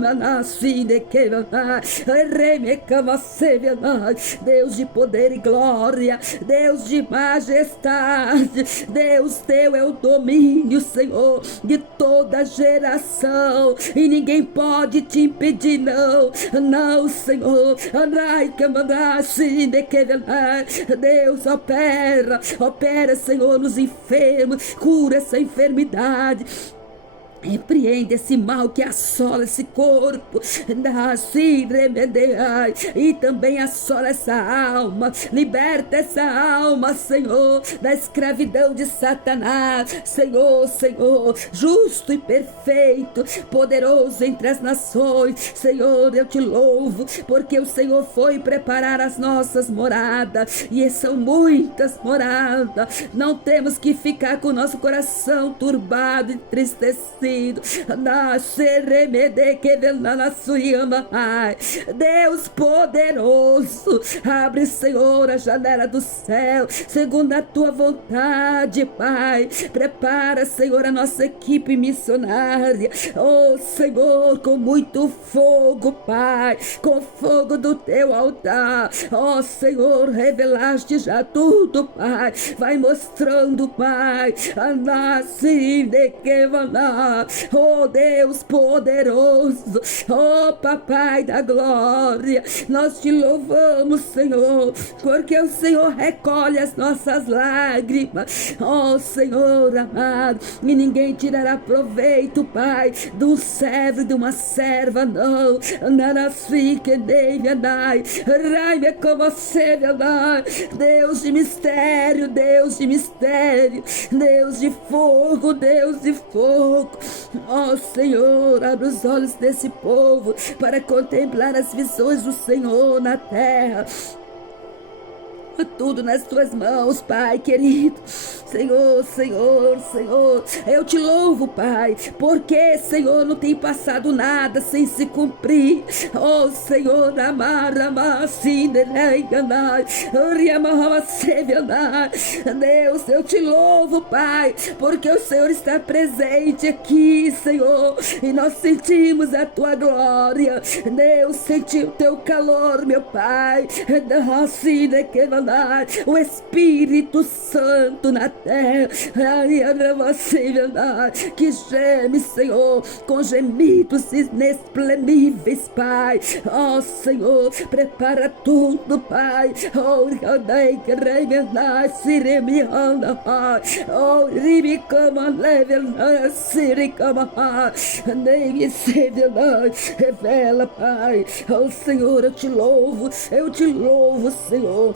Deus de poder e glória, Deus de majestade, Deus teu é o domínio, Senhor, de toda geração, e ninguém pode te impedir, não, não, Senhor. Deus opera, opera, Senhor, nos enfermos, cura essa enfermidade, repreende esse mal que assola esse corpo, e também assola essa alma. Liberta essa alma, Senhor, da escravidão de Satanás. Senhor, Senhor, justo e perfeito, poderoso entre as nações. Senhor, eu te louvo, porque o Senhor foi preparar as nossas moradas, e são muitas moradas. Não temos que ficar com o nosso coração turbado, entristecido. Deus poderoso, abre, Senhor, a janela do céu, segundo a tua vontade, Pai. Prepara, Senhor, a nossa equipe missionária. Oh, Senhor, com muito fogo, Pai, com fogo do teu altar. Oh, Senhor, revelaste já tudo, Pai. Vai mostrando, Pai, assim de que oh, Deus poderoso, oh, Papai da glória, nós te louvamos, Senhor, porque o Senhor recolhe as nossas lágrimas. Oh, Senhor amado, e ninguém tirará proveito, Pai, do servo e de uma serva, não. Deus de mistério, Deus de mistério, Deus de fogo, Deus de fogo. Oh, Senhor, abre os olhos desse povo para contemplar as visões do Senhor na terra. tudo nas tuas mãos, Pai querido. Senhor, Senhor, Senhor, eu te louvo, Pai, porque, Senhor, não tem passado nada sem se cumprir. Oh, Senhor, Deus, eu te louvo, Pai, porque o Senhor está presente aqui, Senhor, e nós sentimos a tua glória. Deus, senti o teu calor, meu Pai, o Espírito Santo na terra, que geme, Senhor, com gemidos inexprimíveis, Pai. Ó Senhor, prepara tudo, Pai. Oh, revela, Pai. Oh Senhor, eu te louvo, Senhor,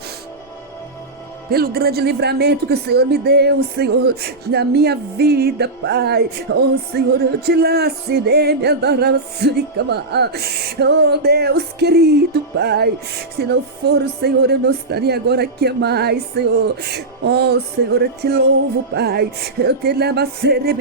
pelo grande livramento que o Senhor me deu, Senhor, na minha vida, Pai. Oh, Senhor, eu te lacerei, oh, Deus querido, Pai. Se não for o Senhor, eu não estaria agora aqui mais, Senhor. Oh, Senhor, eu te louvo, Pai. Eu te lacerei,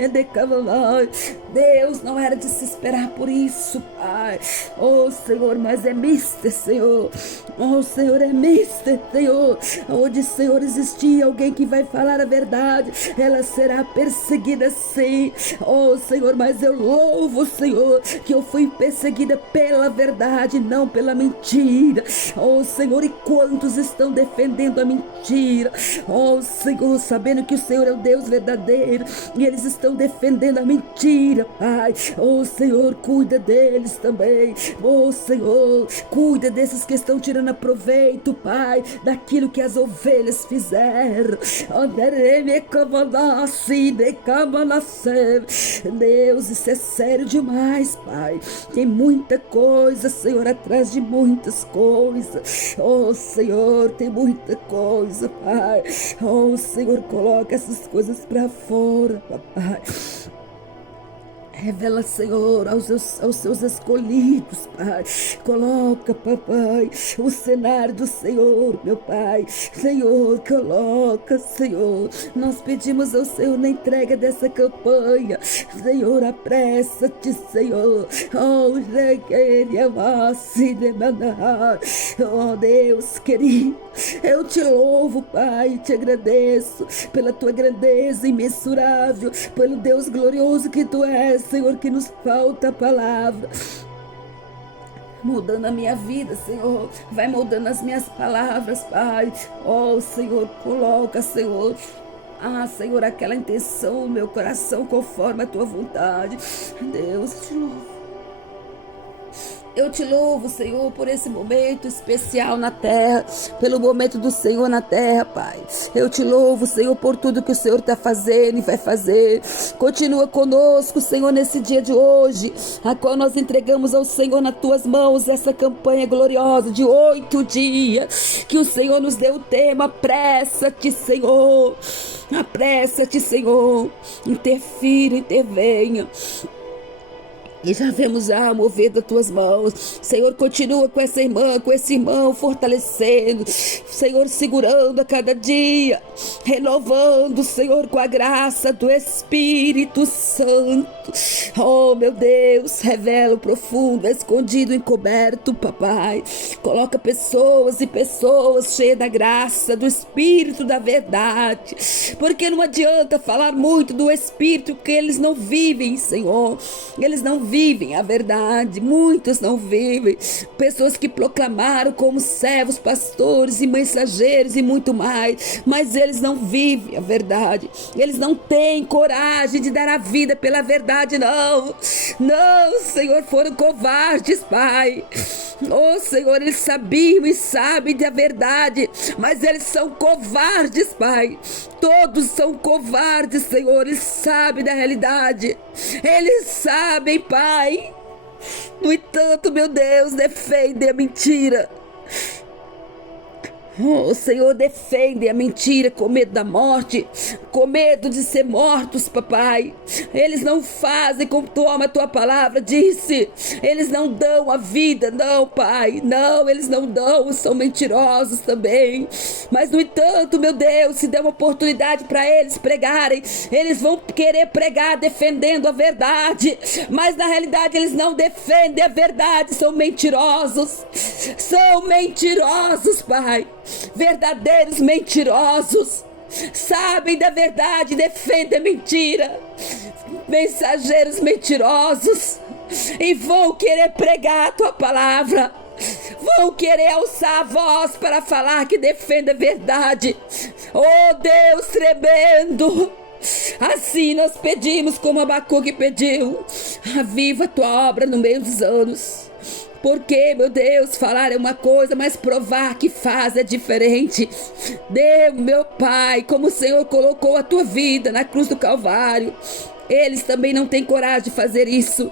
Deus, não era de se esperar por isso, Pai. Oh, Senhor, mas é mister, Senhor. Oh, Senhor, é mister, Senhor. Onde, Senhor, existir alguém que vai falar a verdade, ela será perseguida, sim. Oh, Senhor, mas eu louvo, Senhor, que eu fui perseguida pela verdade, não pela mentira. Oh, Senhor, e quantos estão defendendo a mentira? Oh, Senhor, sabendo que o Senhor é o Deus verdadeiro, e eles estão defendendo a mentira, Pai. Oh, Senhor, cuida deles também. Oh, Senhor, cuida desses que estão tirando proveito, Pai, daquilo que as ovelhas fizeram. Deus, isso é sério demais, Pai. Tem muita coisa, Senhor, atrás de muitas coisas. Oh, Senhor, tem muita coisa, Pai. Oh, Senhor, coloca essas coisas pra fora, Papai. Revela, Senhor, aos seus escolhidos, Pai. Coloca, Papai, o cenário do Senhor, meu Pai. Senhor, coloca, Senhor. Nós pedimos ao Senhor na entrega dessa campanha. Senhor, apressa-te, Senhor. Oh, Deus querido, eu te louvo, Pai, te agradeço pela tua grandeza imensurável, pelo Deus glorioso que tu és, Senhor, que nos falta a palavra. Mudando a minha vida, Senhor, vai mudando as minhas palavras, Pai. Oh, Senhor, coloca, Senhor, Senhor, aquela intenção no meu coração conforme a tua vontade. Deus, te louvo. Eu te louvo, Senhor, por esse momento especial na terra, pelo momento do Senhor na terra, Pai. Eu te louvo, Senhor, por tudo que o Senhor está fazendo e vai fazer. Continua conosco, Senhor, nesse dia de hoje, a qual nós entregamos ao Senhor nas tuas mãos essa campanha gloriosa de 8 dias, que o Senhor nos deu o tema. Apressa-te, Senhor. Apressa-te, Senhor. Interfira, intervenha. E já vemos a mover das tuas mãos. Senhor, continua com essa irmã, com esse irmão, fortalecendo. Senhor, segurando a cada dia. Renovando, Senhor, com a graça do Espírito Santo. Oh, meu Deus, revela o profundo, escondido, encoberto, Papai. Coloca pessoas e pessoas cheias da graça, do Espírito da verdade. Porque não adianta falar muito do Espírito, que eles não vivem, Senhor. Eles não vivem a verdade, muitos não vivem. Pessoas que proclamaram como servos, pastores e mensageiros e muito mais, mas eles não vivem a verdade. Eles não têm coragem de dar a vida pela verdade, não. Não, Senhor, foram covardes, Pai. Oh, Senhor, eles sabiam e sabem da verdade, mas eles são covardes, Pai. Todos são covardes, Senhor. Eles sabem da realidade. Eles sabem, Pai. No entanto, meu Deus, defende a mentira. Oh, Senhor, defende a mentira com medo da morte, com medo de ser mortos, papai. Eles não fazem como a tua palavra disse. Eles não dão a vida, não, pai. Não, eles não dão, são mentirosos também. Mas, no entanto, meu Deus, se der uma oportunidade para eles pregarem, eles vão querer pregar defendendo a verdade. Mas, na realidade, eles não defendem a verdade, são mentirosos. São mentirosos, pai. Verdadeiros mentirosos, sabem da verdade, defendem a mentira, mensageiros mentirosos, e vão querer pregar a tua palavra, vão querer alçar a voz para falar que defende a verdade. Oh Deus tremendo, assim nós pedimos como Abacuque pediu: aviva a tua obra no meio dos anos. Porque, meu Deus, falar é uma coisa, mas provar que faz é diferente. Deus, meu Pai, como o Senhor colocou a tua vida na cruz do Calvário, eles também não têm coragem de fazer isso.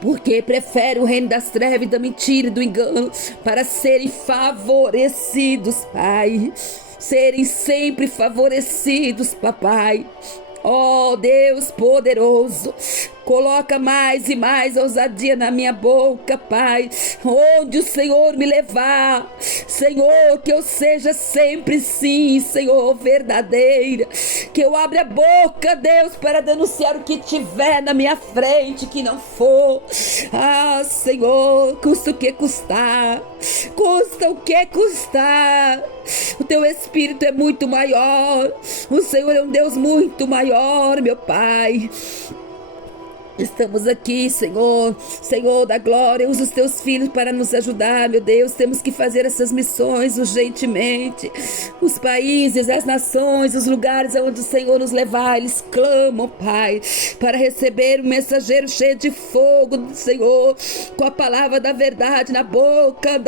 Porque preferem o reino das trevas, da mentira e do engano, para serem favorecidos, Pai. Serem sempre favorecidos, Papai. Oh Deus poderoso, coloca mais e mais ousadia na minha boca, Pai. Onde o Senhor me levar, Senhor, que eu seja sempre sim, Senhor, verdadeira. Que eu abra a boca, Deus, para denunciar o que tiver na minha frente, que não for. Ah, Senhor, custa o que custar. Custa o que custar. O teu Espírito é muito maior. O Senhor é um Deus muito maior, meu Pai. Estamos aqui, Senhor, Senhor da glória, usa os teus filhos para nos ajudar, meu Deus. Temos que fazer essas missões urgentemente. Os países, as nações, os lugares onde o Senhor nos levar, eles clamam, Pai, para receber um mensageiro cheio de fogo do Senhor, com a palavra da verdade na boca.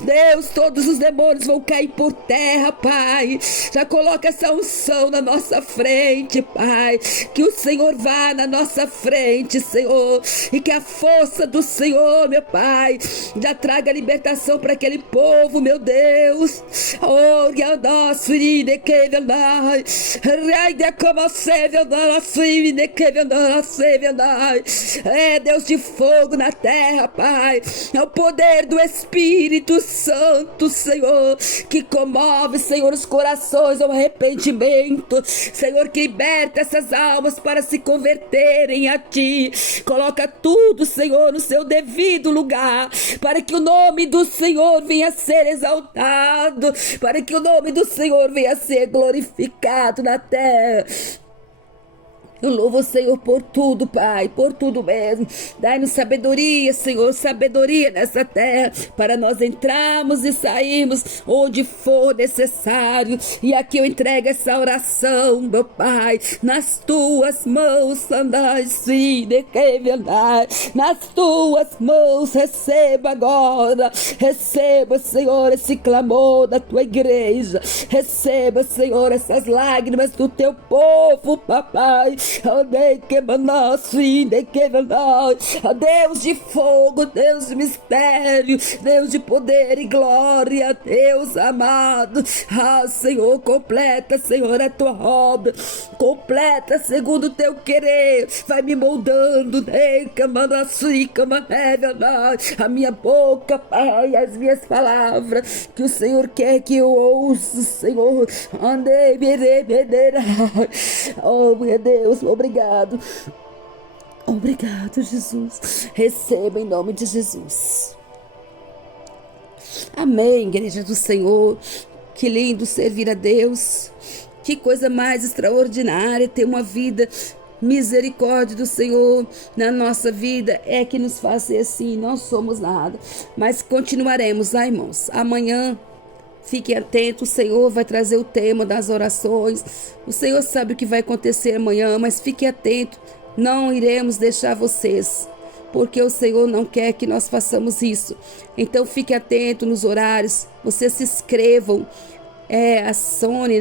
Deus, todos os demônios vão cair por terra, Pai. Já coloca essa unção na nossa frente, Pai. Que o Senhor vá na nossa frente, Senhor, e que a força do Senhor, meu Pai, já traga libertação para aquele povo, meu Deus. Oh, é Deus de fogo na terra, Pai. É o poder do Espírito Santo, Senhor, que comove, Senhor, os corações ao arrependimento, Senhor, que liberta essas almas para se converterem a Ti. Coloca tudo, Senhor, no seu devido lugar, para que o nome do Senhor venha a ser exaltado, para que o nome do Senhor venha a ser glorificado na terra. Eu louvo o Senhor por tudo, Pai, por tudo mesmo. Dai-nos sabedoria, Senhor, sabedoria nessa terra, para nós entrarmos e sairmos onde for necessário. E aqui eu entrego essa oração, meu Pai, nas tuas mãos, nas tuas mãos. Receba agora, receba, Senhor, esse clamor da tua igreja. Receba, Senhor, essas lágrimas do teu povo, papai. Deus de fogo, Deus de mistério, Deus de poder e glória, Deus amado. Ah, Senhor, completa, Senhor, a tua obra, completa segundo o teu querer. Vai me moldando, a minha boca, Pai, as minhas palavras, que o Senhor quer que eu ouça, Senhor. Oh, meu Deus, obrigado. Obrigado, Jesus. Receba em nome de Jesus. Amém, igreja do Senhor. Que lindo servir a Deus. Que coisa mais extraordinária ter uma vida. Misericórdia do Senhor na nossa vida é que nos faz ser assim. Não somos nada, mas continuaremos, irmãos. Amanhã, fique atento, o Senhor vai trazer o tema das orações. O Senhor sabe o que vai acontecer amanhã, mas fique atento. Não iremos deixar vocês, porque o Senhor não quer que nós façamos isso. Então fique atento nos horários. Vocês se inscrevam, acione,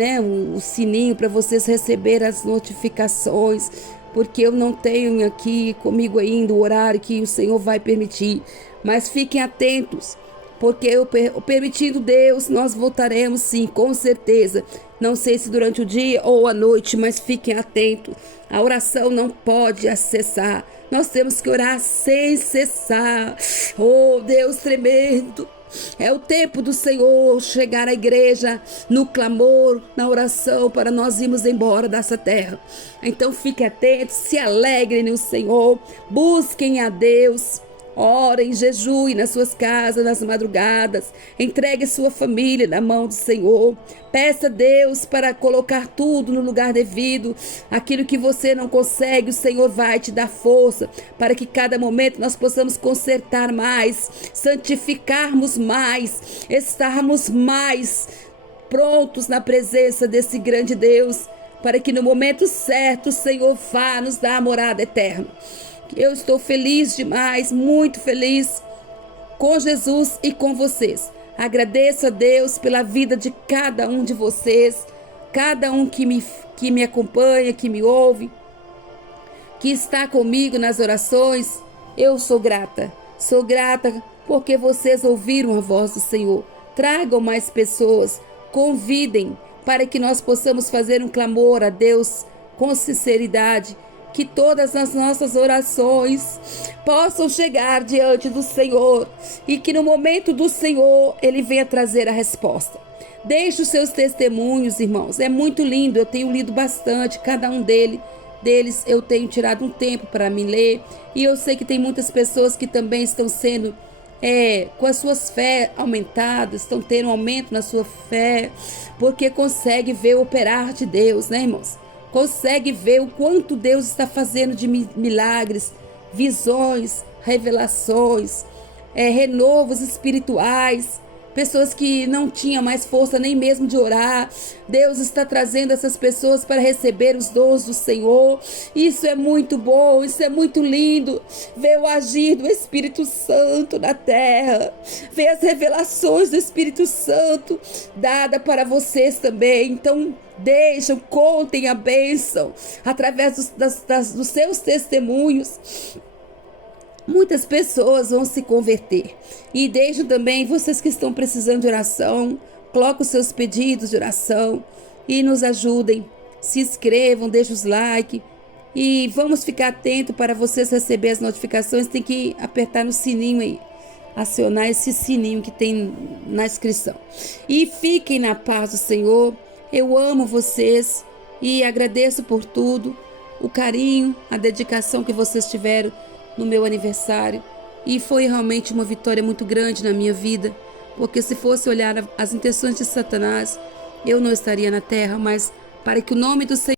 o sininho para vocês receberem as notificações, porque eu não tenho aqui comigo ainda o horário que o Senhor vai permitir. Mas fiquem atentos. porque o permitindo Deus, nós voltaremos sim, com certeza. Não sei se durante o dia ou à noite, mas fiquem atentos. A oração não pode cessar. Nós temos que orar sem cessar. Oh, Deus tremendo. É o tempo do Senhor chegar à igreja no clamor, na oração, para nós irmos embora dessa terra. Então fiquem atentos, se alegrem no Senhor, busquem a Deus. Orem, jejuem nas suas casas, nas madrugadas. Entregue sua família na mão do Senhor. Peça a Deus para colocar tudo no lugar devido. Aquilo que você não consegue, o Senhor vai te dar força para que cada momento nós possamos consertar mais, santificarmos mais, estarmos mais prontos na presença desse grande Deus, para que no momento certo o Senhor vá nos dar a morada eterna. Eu estou feliz demais, muito feliz com Jesus e com vocês. Agradeço a Deus pela vida de cada um de vocês, cada um que me acompanha, que me ouve, que está comigo nas orações. Eu sou grata porque vocês ouviram a voz do Senhor. Tragam mais pessoas, convidem para que nós possamos fazer um clamor a Deus com sinceridade. Que todas as nossas orações possam chegar diante do Senhor e que no momento do Senhor Ele venha trazer a resposta. Deixe os seus testemunhos, irmãos. É muito lindo, eu tenho lido bastante, cada um deles eu tenho tirado um tempo para me ler. E eu sei que tem muitas pessoas que também estão sendo com as suas fé aumentadas, estão tendo um aumento na sua fé, porque consegue ver o operar de Deus, né, irmãos? Consegue ver o quanto Deus está fazendo de milagres, visões, revelações, renovos espirituais. Pessoas que não tinham mais força nem mesmo de orar. Deus está trazendo essas pessoas para receber os dons do Senhor. Isso é muito bom, isso é muito lindo. Ver o agir do Espírito Santo na terra. Ver as revelações do Espírito Santo dada para vocês também. Então, contem a bênção através dos seus testemunhos. Muitas pessoas vão se converter. E deixo também vocês que estão precisando de oração, coloquem os seus pedidos de oração e nos ajudem. Se inscrevam, deixem os likes e vamos ficar atentos para vocês receberem as notificações. Tem que apertar no sininho aí, acionar esse sininho que tem na inscrição. E fiquem na paz do Senhor. Eu amo vocês e agradeço por tudo, o carinho, a dedicação que vocês tiveram no meu aniversário. E foi realmente uma vitória muito grande na minha vida, porque se fosse olhar as intenções de Satanás, eu não estaria na terra, mas para que o nome do Senhor